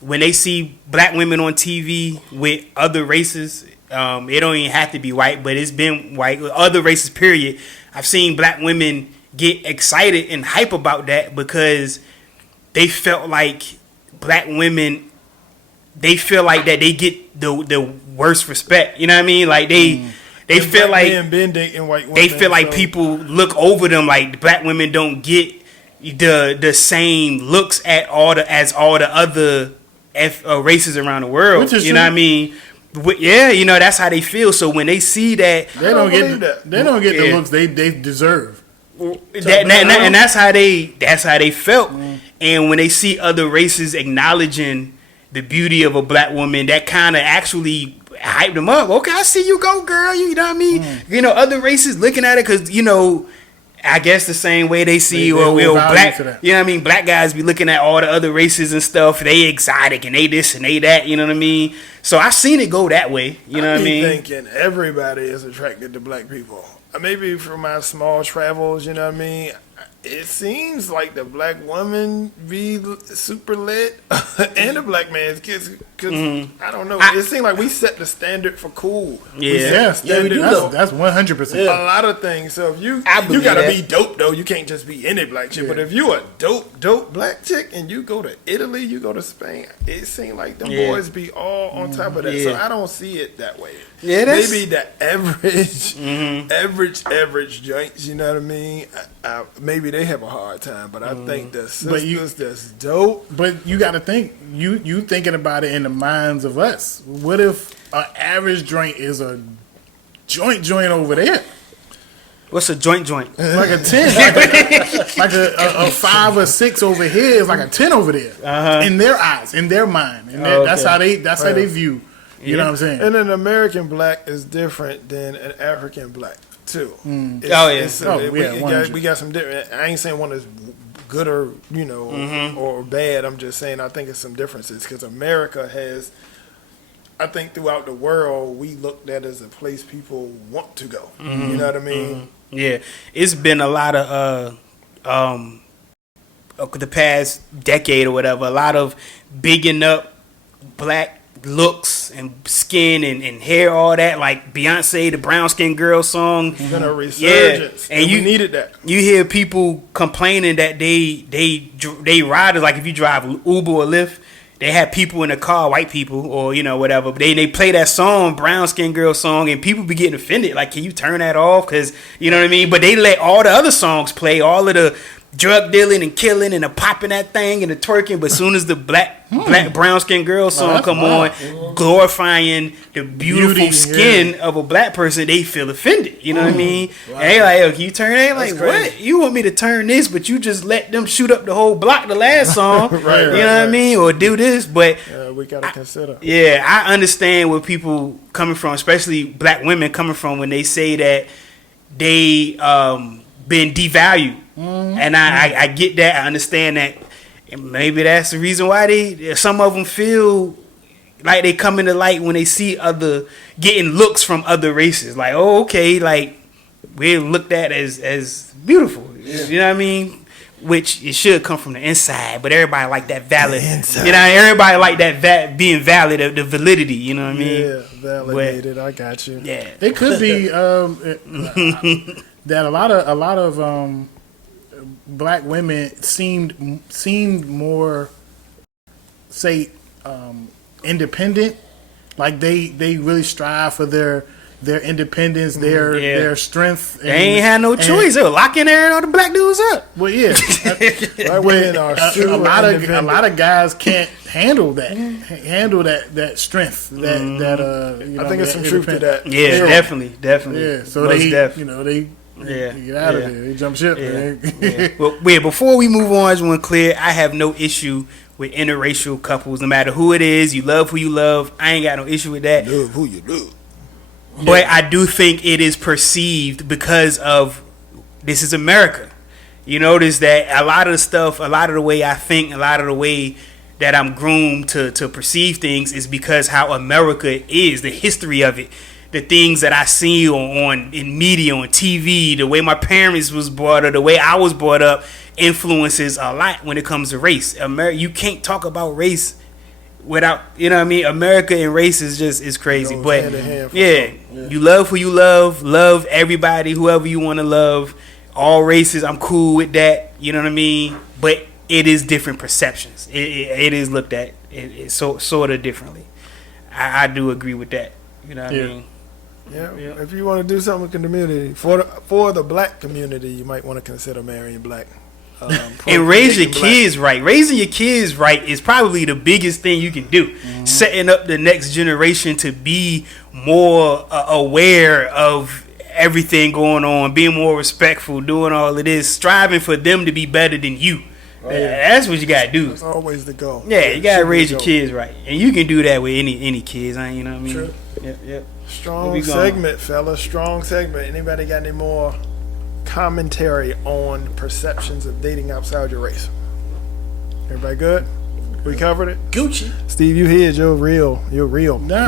when they see black women on TV with other races. It don't even have to be white, but it's been white with other races, period. I've seen black women get excited and hype about that because they felt like black women, they feel like that they get the worst respect. You know what I mean? Like they feel like been dating white women, they feel like people look over them, like black women don't get the same looks as all the other races around the world. You know what I mean? Yeah, you know, that's how they feel. So when they see that, they don't get the looks they deserve. And that's how they felt. And when they see other races acknowledging the beauty of a black woman, that kind of actually hyped them up. Okay, I see you go, girl. You know what I mean? You know, other races looking at it because, you know, I guess the same way they see They black, you know what I mean? Black guys be looking at all the other races and stuff. They exotic and they this and they that. You know what I mean? So I've seen it go that way. You know what I mean? Thinking everybody is attracted to black people. Maybe from my small travels, you know what I mean? It seems like the black woman be super lit and the black man's kids. Because I don't know. It seems like we set the standard for cool. Yeah, we do. That's 100%. A lot of things. So if you gotta be dope though. You can't just be any black chick. But if you a dope black chick and you go to Italy, you go to Spain, it seems like them boys be all on top of that. So I don't see it that way. Yeah, maybe the average joints. You know what I mean? Maybe they have a hard time, but I think the sisters that's dope. But you got to think, you thinking about it in the minds of us. What if an average joint is a joint over there? What's a joint? Like a 10, like a 5 or 6 over here is like a 10 over there. In their eyes, in their mind, and that's how they view. You know what I'm saying? And an American black is different than an African black too. We got some different. I ain't saying one is good or or bad. I'm just saying I think it's some differences because America has. I think throughout the world we looked at as a place people want to go. You know what I mean? Yeah, it's been a lot of the past decade or whatever. A lot of bigging up black looks and skin and hair, all that, like Beyonce, the brown skin girl song. It's been a resurgence, and you needed that. You hear people complaining that they ride it, like if you drive Uber or Lyft, they have people in the car, white people or whatever. But they play that song, brown skin girl song, and people be getting offended. Like, can you turn that off? Because you know what I mean. But they let all the other songs play, all of the drug dealing and killing and the popping that thing and the twerking, but as soon as the black brown skin girl song come on, glorifying the beautiful skin of a black person, they feel offended. You know what I mean? Wow. And they like, can you turn that? Like, what? You want me to turn this, but you just let them shoot up the whole block the last song. You know what I mean? Or do this, but we gotta consider. Yeah, I understand where people coming from, especially black women coming from when they say that they been devalued. And I get that. I understand that. And maybe that's the reason why some of them feel like they come into light when they see getting looks from other races. Like, oh, okay, like we're looked at as beautiful. Yeah. You know what I mean? Which it should come from the inside, but everybody like that valid. Everybody like that being valid, the validity. You know what I mean? Yeah, validated. I got you. Yeah, it could be that a lot of black women seemed more, say, independent. Like they really strive for their independence, their strength. They ain't had no choice. They were locking all the black dudes up. Well, yeah. A lot of guys can't handle that strength. I think it's some truth to that. Yeah, definitely. Yeah, so they get out of there. They jump ship. Well, before we move on, I just want to clear, I have no issue with interracial couples. No matter who it is, you love who you love. I ain't got no issue with that. Love who you love. But I do think it is perceived because of this is America. You notice that a lot of the stuff, a lot of the way I think, a lot of the way that I'm groomed to perceive things is because how America is, the history of it. The things that I see in media, on TV, the way my parents was brought up, the way I was brought up, influences a lot when it comes to race. You can't talk about race without, you know what I mean? America and race is crazy. But hand in hand you love who you love everybody, whoever you want to love, all races. I'm cool with that. You know what I mean? But it is different perceptions. It is looked at sort of differently. I do agree with that. You know what I mean? Yeah, if you want to do something with the community, for the black community, you might want to consider marrying black. And raise your kids right. Raising your kids right is probably the biggest thing you can do. Mm-hmm. Setting up the next generation to be more aware of everything going on, being more respectful, doing all of this, striving for them to be better than you. That's what you gotta do. That's always the goal. Yeah, you gotta raise your kids right, and you can do that with any kids. You know what I mean? True. Yep. Strong segment, fellas. Strong segment. Anybody got any more commentary on perceptions of dating outside your race. Everybody good? We covered it. Gucci. Steve, you here? You're real feeling. No,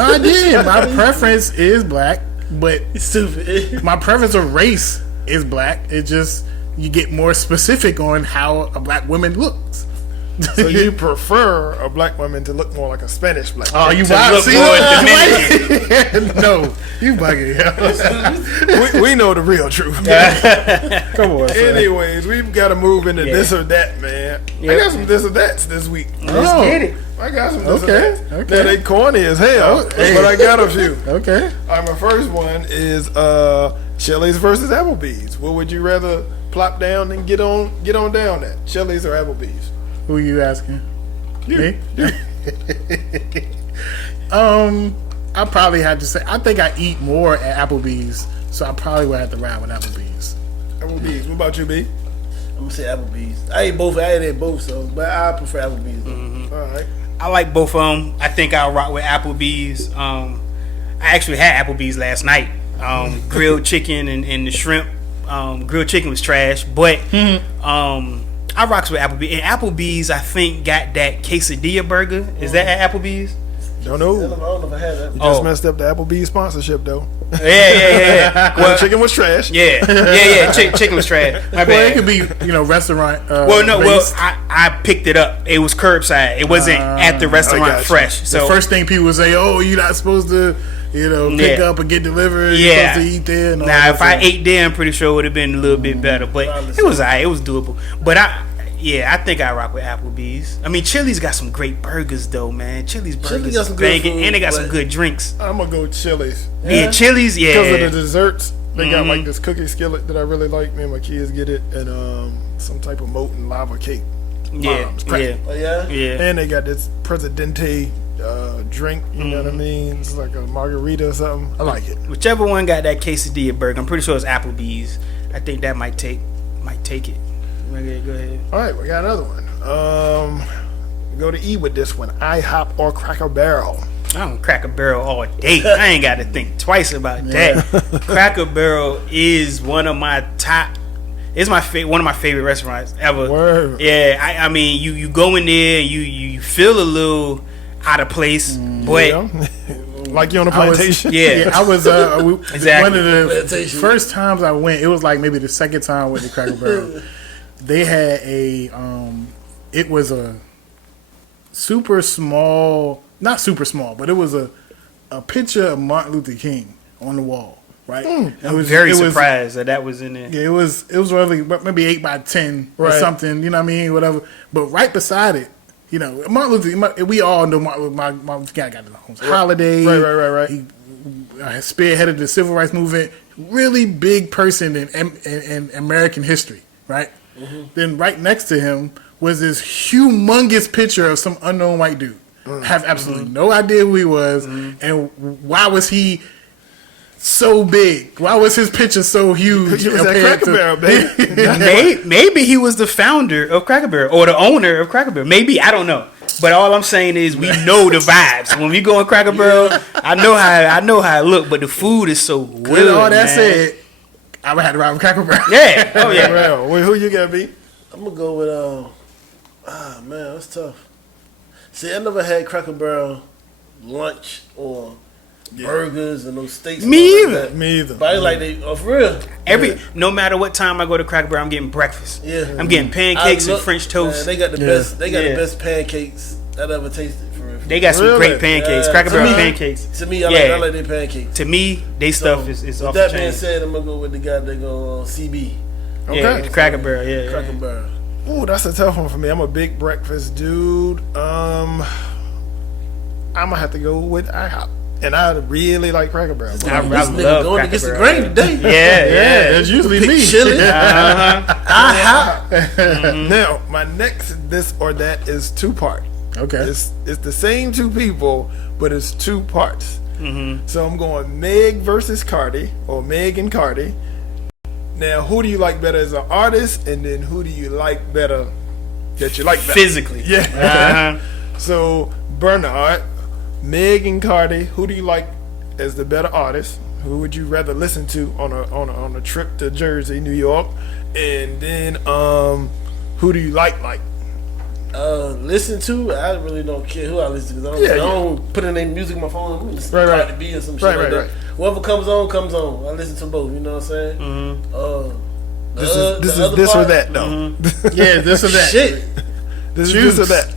I did. My preference is black, but Stupid. my preference of race is black. It just you get more specific on how a black woman looks. So you prefer a black woman to look more like a Spanish black Oh, woman? you To look more Dominican? No, you bugging. we know the real truth. Come on. Son. Anyways, we've got to move into this or that, man. I got some this or that's this week. Let's get it. I got some this or Okay, that's. okay. Now, they corny as hell, hey. but I got a few. Okay. All right, my first one is Chili's versus Applebee's. What would you rather plop down and get on down at? Chili's or Applebee's? Who you asking? Me? I probably had to say. I think I eat more at Applebee's, so I probably would have to ride with Applebee's. Applebee's. What about you, B? I'm gonna say Applebee's. I ate both, so but I prefer Applebee's. Mm-hmm. All right. I like both of them. I think I'll rock with Applebee's. I actually had Applebee's last night. Grilled chicken and the shrimp. Grilled chicken was trash, but I rocks with Applebee's. And Applebee's, I think, got that quesadilla burger. Is that at Applebee's? Don't know. I don't know if I had that. You just messed up the Applebee's sponsorship, though. Yeah. Well, chicken was trash. Yeah. Chicken was trash. My Well, it bad. could be, restaurant. Well, based. I picked it up. It was curbside. It wasn't at the I restaurant got you. fresh. The So first thing people would say, "Oh, you're not supposed to, pick up and get delivered. You're Yeah. supposed to eat there." And all now, that if I stuff. ate there, I'm pretty sure it would have been a little bit better. But it was alright. It was doable. But I think I rock with Applebee's. I mean, Chili's got some great burgers, though, man. Chili's burgers got is some good banging, food, and they got some but- good drinks. I'm gonna go Chili's Yeah, Chili's, yeah. because of the desserts. They got Mhm. like this cookie skillet that I really like. Me and my kids get it, and some type of molten lava cake. Yeah, Bombs, crack. yeah, Oh yeah. yeah. And they got this Presidente drink. You know what I mean? It's like a margarita or something. I like it. Whichever one got that quesadilla burger, I'm pretty sure it's Applebee's. I think that might take it. Okay, go ahead. All right, we got another one. Go to E with this one. IHOP or Cracker Barrel. I don't Cracker Barrel all day. I ain't got to think twice about that. Cracker Barrel is one of my top. It's one of my favorite restaurants ever. Word. Yeah, I mean, you go in there, you feel a little out of place, but Yeah. Like you on a plantation. I was Exactly. one of the Plantation. first times I went. It was like maybe the second time with the Cracker Barrel. They had it was a super small, not super small, but it was a picture of Martin Luther King on the wall, right? I'm very surprised that was in there. Yeah, it was really maybe 8x10 or Right. something. You know what I mean? Whatever. But right beside it, Martin Luther. We all know Martin Luther King got his holiday. Right. He spearheaded the civil rights movement. Really big person in American history, right? Mm-hmm. Then right next to him was this humongous picture of some unknown white dude. I have absolutely no idea who he was, and why was he so big? Why was his picture so huge? He was at Cracker Barrel, baby. Maybe he was the founder of Cracker Barrel or the owner of Cracker Barrel. Maybe, I don't know. But all I'm saying is we know the vibes. When we go in Cracker Barrel, I know how it look, but the food is so good. With all that man. said, I would have to ride with Cracker Barrel. Yeah. Oh yeah. Well, who you got, B? I'm gonna go with man, that's tough. See, I never had Cracker Barrel lunch or burgers and those steaks. and Me all like either. that. Me either. But I like they for real. No matter what time I go to Cracker Barrel, I'm getting breakfast. Yeah. I'm getting pancakes I and look- French toast. Man, they got the Yeah. best. They got Yeah. the best pancakes I've ever tasted. For real. They got some Really? great pancakes. Yeah, Cracker to Barrel me- pancakes. To me, I Yeah. like their pancakes. To me, they stuff So, is with off the that being chain. said, I'm gonna go with the guy that go on CB. Okay. Yeah, the Cracker Barrel. Yeah. Cracker Barrel. Ooh, that's a tough one for me. I'm a big breakfast dude. I'm gonna have to go with IHOP, and I really like Cracker Barrel. I This love nigga going Cracker against the Barrel. grain today. Yeah. It's usually me. Chili. Now, my next this or that is two-part. Okay. It's the same two people, but it's two parts. So I'm going Meg versus Cardi, or Meg and Cardi. Now, who do you like better as an artist, and then who do you like better that you like better? Physically. Yeah. So Bernard, Meg and Cardi, who do you like as the better artist? Who would you rather listen to on a trip to Jersey, New York? And then who do you like? Listen to? I really don't care who I listen to. I don't put in any music on my phone. I'm listen to Cardi B or some shit like that. Whoever comes on, comes on. I listen to both. You know what I'm saying? Mm-hmm. This or that, though. Mm-hmm. Yeah, this or that. Shit. This or that.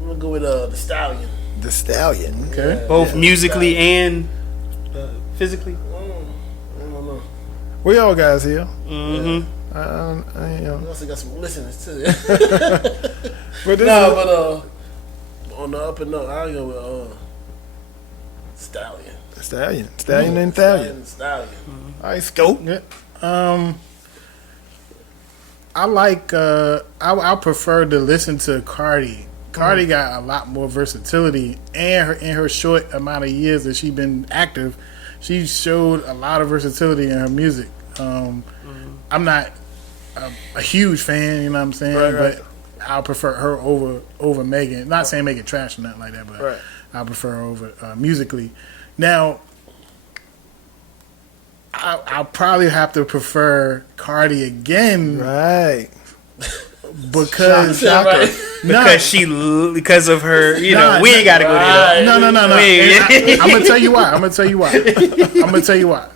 I'm gonna go with the Stallion. The Stallion. Okay. Both musically and physically. I don't know. We all guys here. Mm-hmm. I also got some listeners too. But on the up and up, I'll go with Stallion. Stallion and Stallion. Mm-hmm. All right, Scope. Yeah. I like. I prefer to listen to Cardi. Cardi got a lot more versatility, and in her short amount of years that she's been active, she showed a lot of versatility in her music. I'm not a huge fan, you know what I'm saying, but I prefer her over Megan. Not saying Megan trash or nothing like that, but I prefer her over musically. Now, I'll probably have to prefer Cardi again, right? Because because of her, we ain't gotta go there. No. I'm gonna tell you why.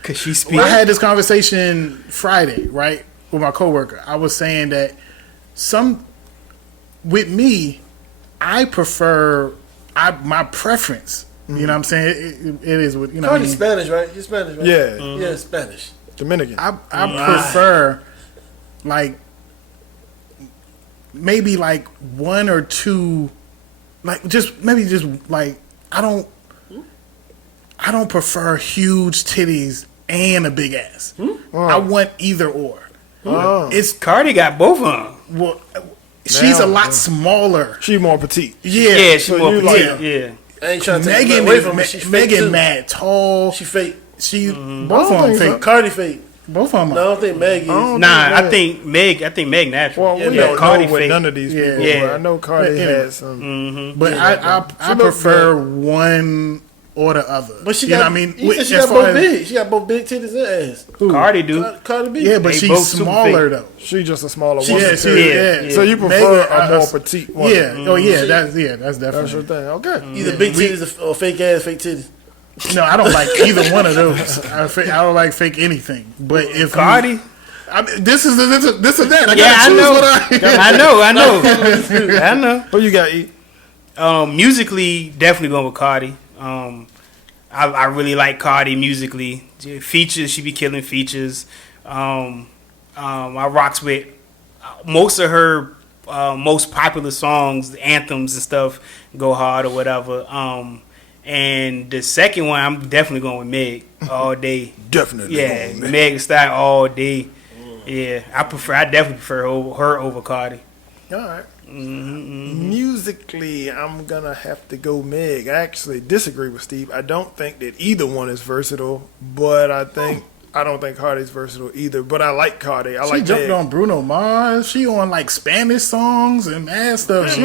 Because she speaks. I had this conversation Friday, right, with my coworker. I was saying that with me, I prefer my preference. You know what I'm saying? It is with Cardi's Spanish, right? You're Spanish, right? Yeah, yeah, Spanish. Dominican. I prefer maybe one or two, I don't prefer huge titties and a big ass. I want either or. It's Cardi got both of them. Well, she's a lot smaller. She's more petite. Yeah, she's more petite. Yeah. I ain't trying to take away from her. Megan mad tall. She fake. Both of them fake. Cardi fake. Both of them. No, I don't think Meg is. I think Meg natural. Well, we don't Cardi know with fake. none of these people. Yeah. I know Cardi has some. But I prefer one or the other. But she got, what I mean? She got both big. She got both big titties and ass. Cardi do. Cardi B. Yeah, but she's smaller though. She's just a smaller woman. Yeah. So you prefer a more petite one? Yeah. Oh yeah. That's definitely. That's your thing. Okay. Either big titties or fake ass, fake titties. No, I don't like either one of those. I don't like fake anything. But if Cardi. This is that. I know. What you got, E? Musically, definitely going with Cardi. I really like Cardi musically. Features, she be killing features. I rocks with most of her most popular songs, anthems and stuff, go hard or whatever. And the second one, I'm definitely going with Meg all day. Definitely. Yeah, Meg Thee Stallion all day. Yeah, I definitely prefer her over Cardi. All right. Musically, I'm gonna have to go Meg. I actually disagree with Steve. I don't think that either one is versatile, but I don't think Cardi's versatile either. But I like Cardi. She jumped on Bruno Mars. She on Spanish songs and mad stuff.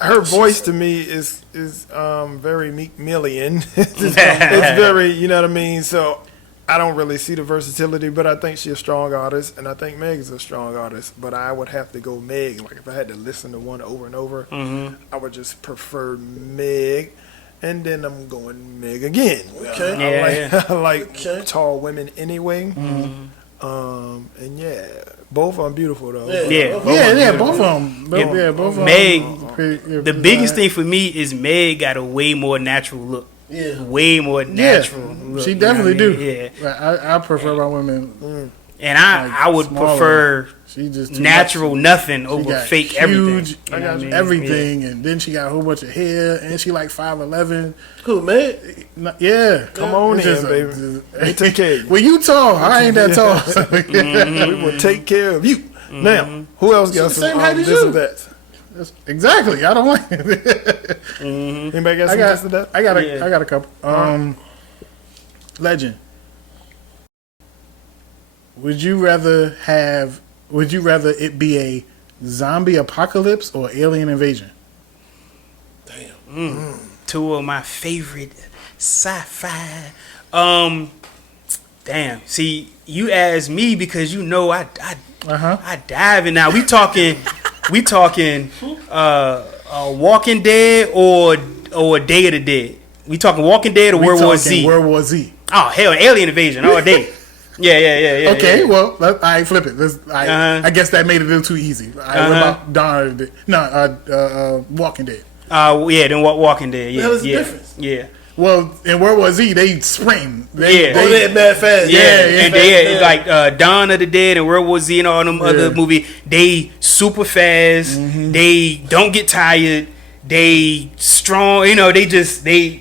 Her voice to me is very Meek Millian. It's very, you know what I mean. So I don't really see the versatility, but I think she's a strong artist, and I think Meg is a strong artist. But I would have to go Meg. If I had to listen to one over and over, I would just prefer Meg. And then I'm going Meg again. Okay. I like tall women anyway. And yeah, both of them beautiful though. Both of them. Both of them. Meg. The biggest thing for me is Meg got a way more natural look. Yeah, way more natural. Look, she definitely do. Yeah, I prefer my women. And I would prefer natural nothing over fake everything. I got everything, and then she got a whole bunch of hair, and she 5'11". Cool, man. Yeah, come on in, baby. We take care of you. Well, you tall. I ain't that tall. We will take care of you. Now, who else got some this and that? Exactly. I don't like it. Anybody got some this and that? I got a couple. Legend. Would you rather it be a zombie apocalypse or alien invasion? Damn. Two of my favorite Sci-fi. Damn. See, you asked me because you know I dive in. Now we talking Walking Dead or Day of the Dead. We talking Walking Dead or World War Z? World War Z. Oh hell, Alien Invasion all day. Yeah. Okay, well, I flip it. I guess that made it a little too easy. What about Walking Dead? Then Walking Dead. Yeah, What's the difference? Yeah. Well, in World War Z, they sprint. They mad fast. And they like Dawn of the Dead and World War Z and all them other movies. They super fast. Mm-hmm. They don't get tired. They strong. You know, it's the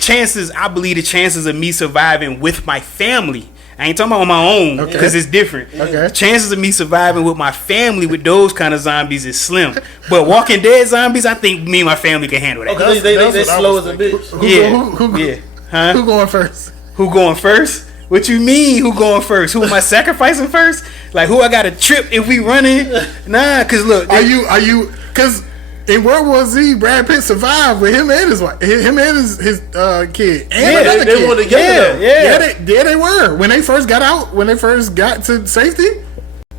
chances. I believe the chances of me surviving with my family. I ain't talking about on my own because it's different. Okay. Chances of me surviving with my family with those kind of zombies is slim. But Walking Dead zombies, I think me and my family can handle that. Okay, they slow as a bitch. Who going first? Who going first? What you mean? Who going first? Who am I sacrificing first? Like who I got to trip if we running? Nah, cause look, are you? Cause in World War Z, Brad Pitt survived with him and his wife, him and his kid, and another they kid. were together. They were when they first got out. When they first got to safety,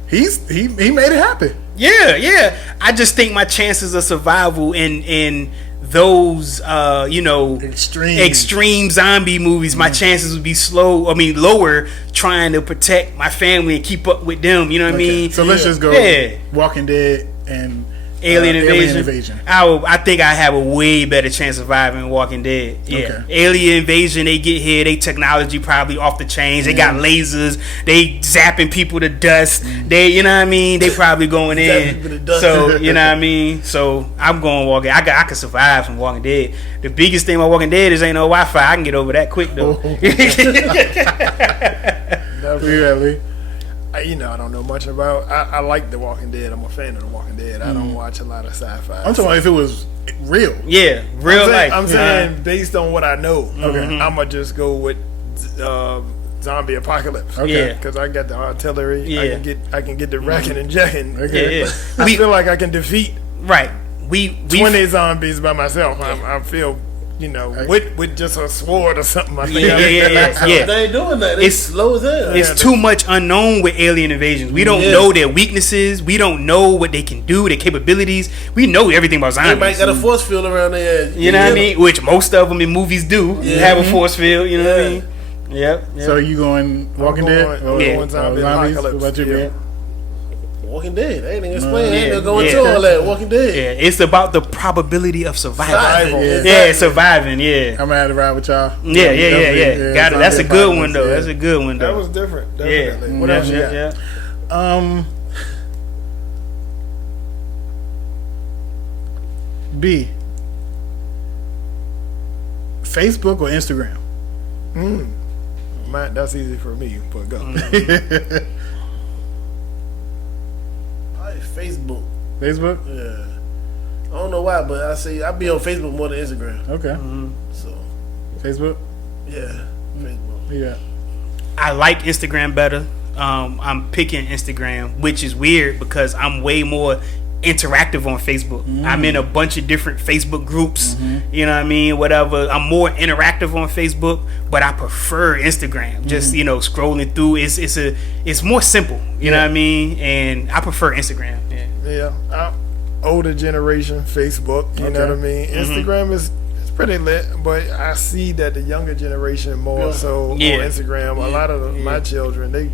he made it happen. Yeah. I just think my chances of survival in those extreme zombie movies, my chances would be lower trying to protect my family and keep up with them. You know what I mean? So let's just go Walking Dead and Alien Invasion. I think I have a way better chance of surviving Walking Dead. Yeah. Okay. Alien Invasion, they get here, they technology probably off the chains. They got lasers. They zapping people to dust. They, you know what I mean? They probably going in. So, you know what I mean? So, I'm going Walking Dead. I can survive from Walking Dead. The biggest thing about Walking Dead is ain't no Wi-Fi. I can get over that quick, though. Really? I don't know much about. I like The Walking Dead. I'm a fan of The Walking Dead. I don't watch a lot of sci-fi. I'm talking about if it was real. Yeah, real life. I'm saying based on what I know. Okay, I'm gonna just go with zombie apocalypse. Okay, because I got the artillery. Yeah. I can get the wrecking and jacking. Okay. I feel like I can defeat 20 zombies by myself. I feel. With just a sword or something. I think They ain't doing that. It's slow as hell. It's too much unknown with alien invasions. We don't know their weaknesses. We don't know what they can do, their capabilities. We know everything about zombies. They might got a force field around their head. You know what I mean? Which most of them in movies do have a force field. You know what I mean? Yep. So you going Walking Dead? Going zombie apocalypse. What about you, man? Walking Dead. They ain't even explain. Ain't no going to all that. Walking Dead. Yeah, it's about the probability of survival. Surviving. Yeah. I'm gonna have to ride with y'all. Yeah. Got it. That's a good one though. That's a good one though. That was different. Definitely. What else you got? B. Facebook or Instagram? That's easy for me, but go. Facebook. Facebook? Yeah. I don't know why, but I be on Facebook more than Instagram. Okay. So Facebook? Yeah. Facebook. Yeah. I like Instagram better. I'm picking Instagram, which is weird because I'm way more interactive on Facebook. I'm in a bunch of different Facebook groups. You know what I mean? Whatever. I'm more interactive on Facebook, but I prefer Instagram. Just scrolling through. It's more simple. You know what I mean? And I prefer Instagram. Yeah. Older generation Facebook. You know what I mean? Instagram is pretty lit, but I see that the younger generation more so on Instagram. A lot of my children, they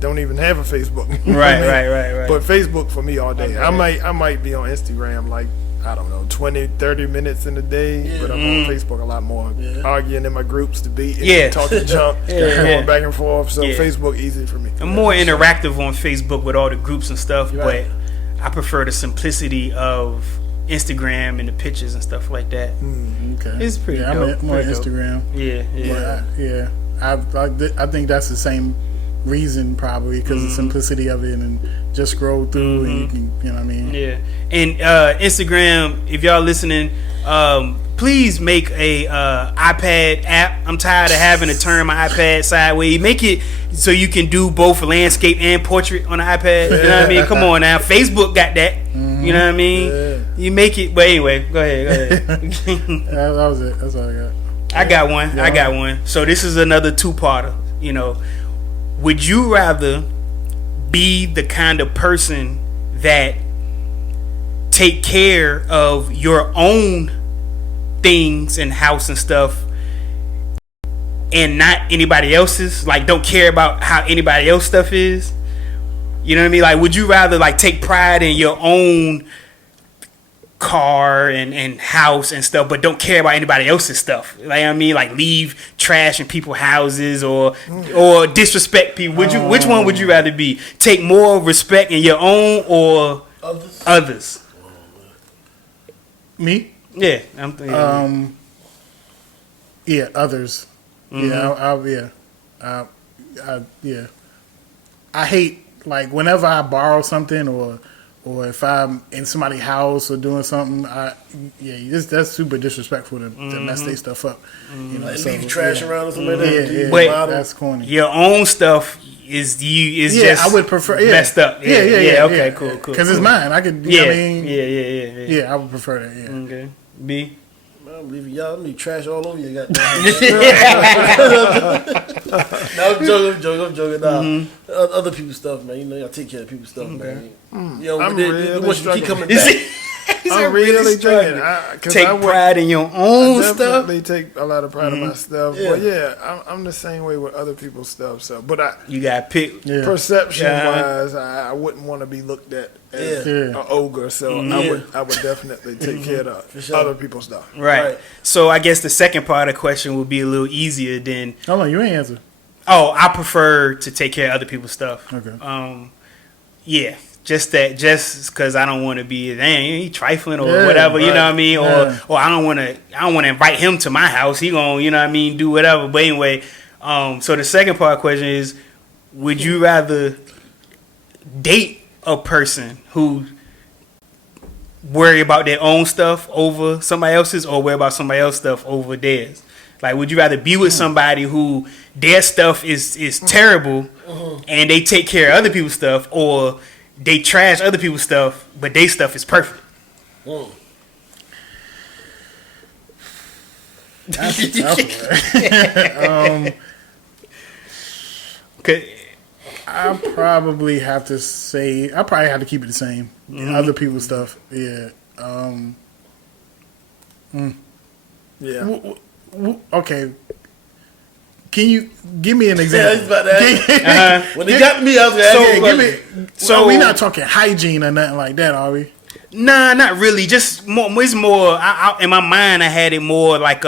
don't even have a Facebook. Right. But Facebook for me all day. I might be on Instagram like, I don't know, 20, 30 minutes in a day, but I'm on Facebook a lot more, arguing in my groups, debating, talking junk, going back and forth. So Facebook easy for me. I'm more interactive on Facebook with all the groups and stuff, but I prefer the simplicity of Instagram and the pictures and stuff like that. Okay, it's pretty dope. I'm more Instagram. Yeah. I think that's the same reason, probably because the simplicity of it, and just scroll through and you can, you know what I mean. Yeah, and Instagram, if y'all listening, please make a iPad app. I'm tired of having to turn my iPad sideways. Make it so you can do both landscape and portrait on the iPad. You know what I mean? Come on now. Facebook got that. You You know what I mean? Yeah. You make it. But anyway, go ahead. That was it. That's all I got. I got one. I got one. So this is another two-parter. You know, would you rather be the kind of person that take care of your own things and house and stuff and not anybody else's? Like, don't care about how anybody else stuff is? You know what I mean? Like, would you rather like take pride in your own car and house and stuff, but don't care about anybody else's stuff? Like, I mean, like leave trash in people's houses or disrespect people. Which one would you rather be? Take more respect in your own or others? Me? Yeah, I'm thinking. Yeah, others. Mm-hmm. Yeah, I hate, like, whenever I borrow something or if I'm in somebody's house or doing something, that's super disrespectful to mess their stuff up. Mm-hmm. You know, like leave trash around or something like that. Yeah, but that's corny. Your own stuff is just I would prefer messed up. Yeah. Okay, cool. Because it's mine. I could. You know what I mean? Yeah. I would prefer that. Yeah. Okay. B. I'm leaving y'all. Leave trash all over you. Goddamn. No, I'm joking. Nah. Other people's stuff, man. You know, y'all take care of people's stuff, man. Yo, I'm really keep coming back. I'm really thinking. Take pride in your own stuff. Definitely take a lot of pride in my stuff. Yeah. But I'm the same way with other people's stuff. So, but you got picked. Perception wise, I wouldn't want to be looked at as an ogre. So I would definitely take care of other people's stuff. Right. So I guess the second part of the question would be a little easier than. Hold on, you ain't answer. Oh, I prefer to take care of other people's stuff. Okay. Yeah. Just because I don't want to be he trifling or whatever, you know what I mean, or I don't want to invite him to my house. He gonna, you know what I mean, do whatever. But anyway, so the second part of the question is, would you rather date a person who worry about their own stuff over somebody else's, or worry about somebody else's stuff over theirs? Like, would you rather be with somebody who their stuff is terrible and they take care of other people's stuff, or they trash other people's stuff, but their stuff is perfect? That's a tough one. I probably have to say, I probably have to keep it the same. Other people's stuff, yeah. Okay. Can you give me an example? When they got me, I was like, so we're not talking hygiene or nothing like that, are we? Nah, not really. Just more. It's more. In my mind, I had it more like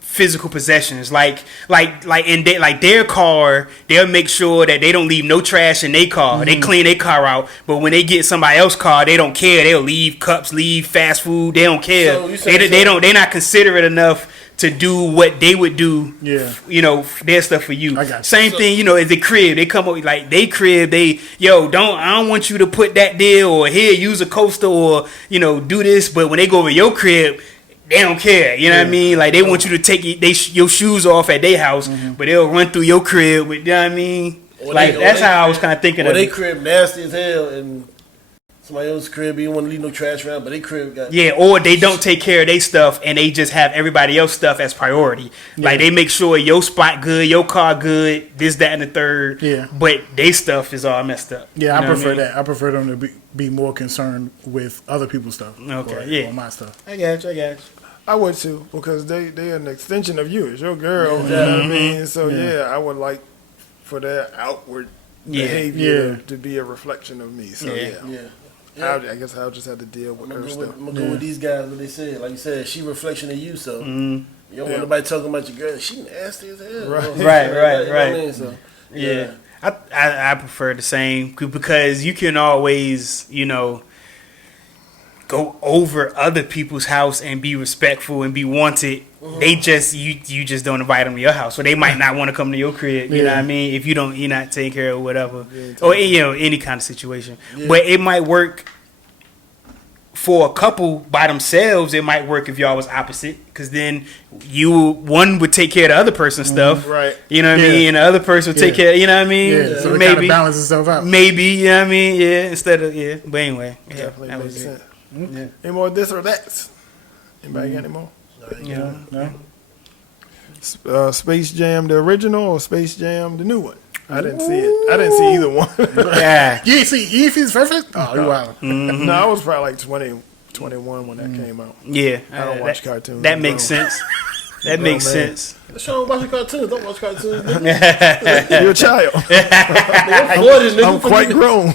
physical possessions, like in their car, they'll make sure that they don't leave no trash in their car. They clean their car out, but when they get somebody else's car, they don't care. They'll leave cups, leave fast food. They don't care. They're not considerate enough to do what they would do. You know, their stuff for you. Same thing, you know, as the crib. They come up like they crib. I don't want you to put that there, or here, use a coaster, or do this. But when they go over your crib, they don't care. You know what I mean? Like, they want you to take your shoes off at their house, but they'll run through your crib. You know what I mean? That's how I was kind of thinking of it. They crib nasty as hell, and somebody else's crib, you don't want to leave no trash around, but they crib got... Yeah, or they don't take care of their stuff, and they just have everybody else's stuff as priority. Like, they make sure your spot good, your car good, this, that, and the third. Yeah. But their stuff is all messed up. Yeah, I prefer that. I prefer them to be more concerned with other people's stuff. Okay, or my stuff. I got you. I would too, because they're an extension of you. It's your girl, you know what I mean? So, I would like for their outward behavior to be a reflection of me. So, I guess I'll just have to deal with her stuff. I'm going to go with these guys, what they said. Like you said, she reflection of you, so you don't want nobody talking about your girl. She nasty as hell. Right. So, I prefer the same, because you can always, go over other people's house and be respectful and be wanted. They just you just don't invite them to your house, so they might not want to come to your crib. You know what I mean? If you're not taking care of whatever, or any kind of situation. But it might work for a couple by themselves, it might work if y'all was opposite, because then one would take care of the other person's stuff, right? You know what I mean, and the other person would take care. You know what I mean? Yeah, so it kind of balances itself out. Maybe, you know what I mean? Yeah, instead of But anyway, definitely that makes was sense. Yeah. Any more this or that? Anybody got any more? No. Space Jam the original or Space Jam the new one? I didn't see it. I didn't see either one. Yeah. You ain't see Eephus first? Oh, you wild. No, I was probably like 20, 21 when that came out. Yeah. I don't watch cartoons. That makes sense. That makes sense. Sean watching cartoons. Don't watch cartoons. You're a child. I'm quite grown.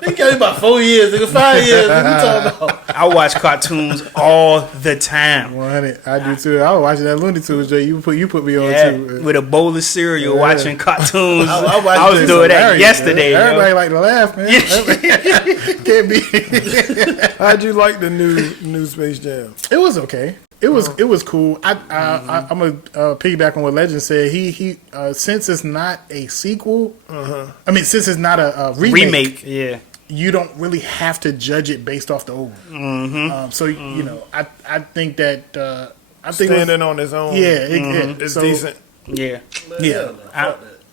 They got me about 4 years, nigga. 5 years. What you talking about? I watch cartoons all the time. 100. I do too. I was watching that Looney Tunes, Jay. You put me on too. With a bowl of cereal, watching cartoons. I was doing that yesterday. Everybody like to laugh, man. Can't be. How'd you like the new Space Jam? It was okay. It was cool. I'm gonna piggyback on what Legend said. He since it's not a sequel, I mean since it's not a remake, you don't really have to judge it based off the old. So you know, I think that I think standing on its own, it's decent. Yeah.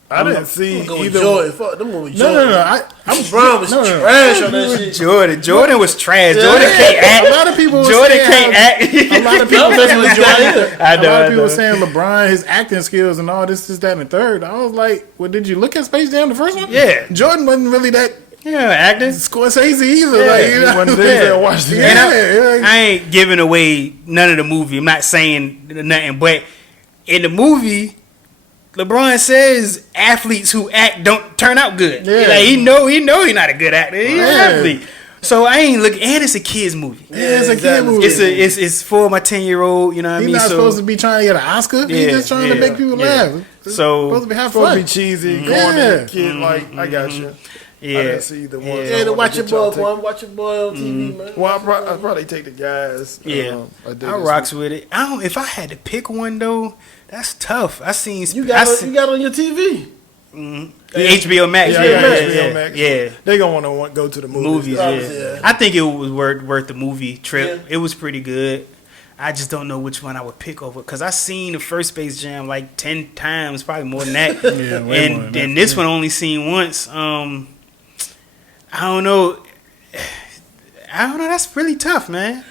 I didn't see either. Jordan. Fuck them movies. No. Brown was trash on that shit. Jordan was trash. Jordan can't act. A lot of people. Jordan can't act. A lot of people. I know. A lot of people were saying LeBron, his acting skills, and all this, that, and the third. I was like, well, did you look at Space Jam, the first one? Yeah. Jordan wasn't really that. Yeah, acting. Scorsese either. Yeah, like, you know, one day I watched it. I ain't giving away none of the movie. I'm not saying nothing, but in the movie, LeBron says athletes who act don't turn out good. Yeah. Like, he know he's not a good actor. He's an athlete. So I ain't looking. And it's a kids movie. Yeah, it's a kid movie. It's for my 10-year-old. You know what I mean? He's not supposed to be trying to get an Oscar. He's just trying to make people laugh. It's supposed to be have fun. Supposed to be cheesy. Going to the kid like I got you. Yeah. I didn't see the one. Yeah, to watch your boy, boy. Watch your boy on TV, man. Well, I'll probably take the guys. I rocks with it. If I had to pick one though, that's tough. You got on your TV. HBO Max. HBO Max. Yeah. They gonna want to go to the movies. Yeah. I think it was worth the movie trip. Yeah. It was pretty good. I just don't know which one I would pick over because I seen the first Space Jam like 10 times, probably more than that. And this one only seen once. I don't know. That's really tough, man.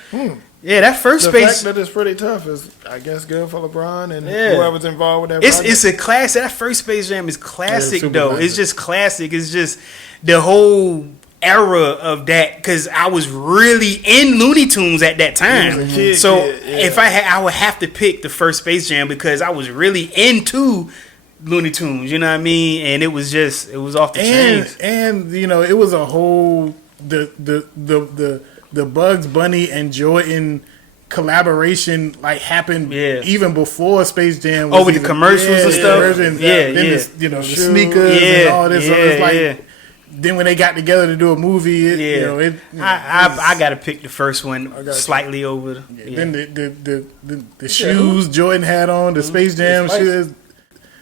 Yeah, that first Space. The fact that it's pretty tough is, I guess, good for LeBron and whoever's involved with that. It's a classic. That first Space Jam is classic, though. Classic. It's just classic. It's just the whole era of that because I was really in Looney Tunes at that time. If I would have to pick the first Space Jam because I was really into Looney Tunes. You know what I mean? And it was off the chains. And you know, it was a whole the Bugs Bunny and Jordan collaboration happened even before Space Jam. With the commercials and stuff. The sneakers and all this. So it's like. Then when they got together to do a movie, I got to pick the first one slightly over. Then the shoes Jordan had on, the Space Jam shoes.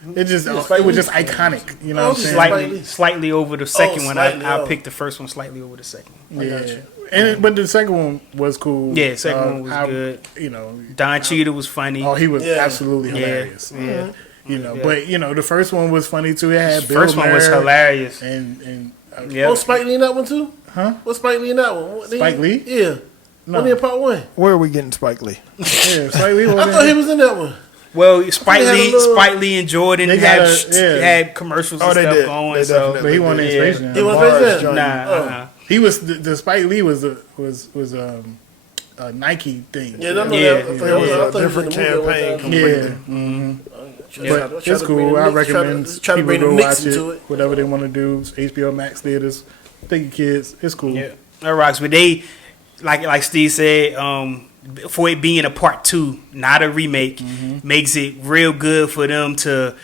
It was just iconic. You know what I'm saying? Slightly over the second one. I picked the first one slightly over the second one. But the second one was cool. Yeah, second one was good. You know, Don Cheadle was funny. Oh, he was absolutely hilarious. Yeah. You know, but you know, the first one was funny too. It had Bill first one was hilarious. And was Spike Lee in that one too? Huh? What's Spike Lee in that one? Spike Lee? Yeah. No. Only in part one. Where are we getting Spike Lee? Yeah, Spike Lee. I thought he was in that one. Well, Spike Lee and Jordan had commercials and stuff going. But he wasn't in Space Jam. He wasn't in Space Jam? Nah. He was the Spike Lee was a Nike thing. Yeah, it was a different campaign. Completely. But it's cool. I recommend people go watch it. Whatever they want to do. HBO Max theaters. Take your kids. It's cool. Yeah, that rocks. But they, like Steve said, for it being a part 2, not a remake, makes it real good for them to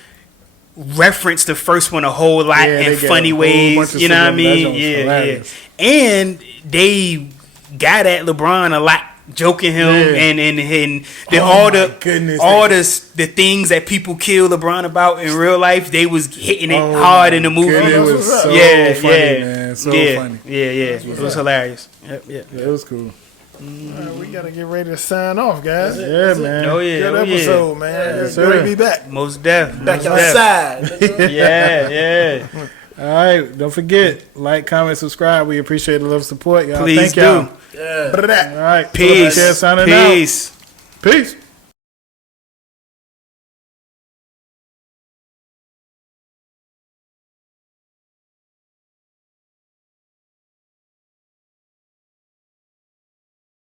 reference the first one a whole lot in funny ways. You know what I mean? Yeah. And they got at LeBron a lot joking him and the things that people kill LeBron about in real life, they was hitting it hard in the movie. It was so funny, man. So funny. It was hilarious. Yep. It was cool. We gotta get ready to sign off, guys. Yeah, man. Oh yeah, good episode, man. It's great to be back. Most deaf. Back outside. Yeah. All right, don't forget, like, comment, subscribe. We appreciate the love, support, y'all. Please Thank y'all. Yeah. But of that. All right, peace. Peace. Peace.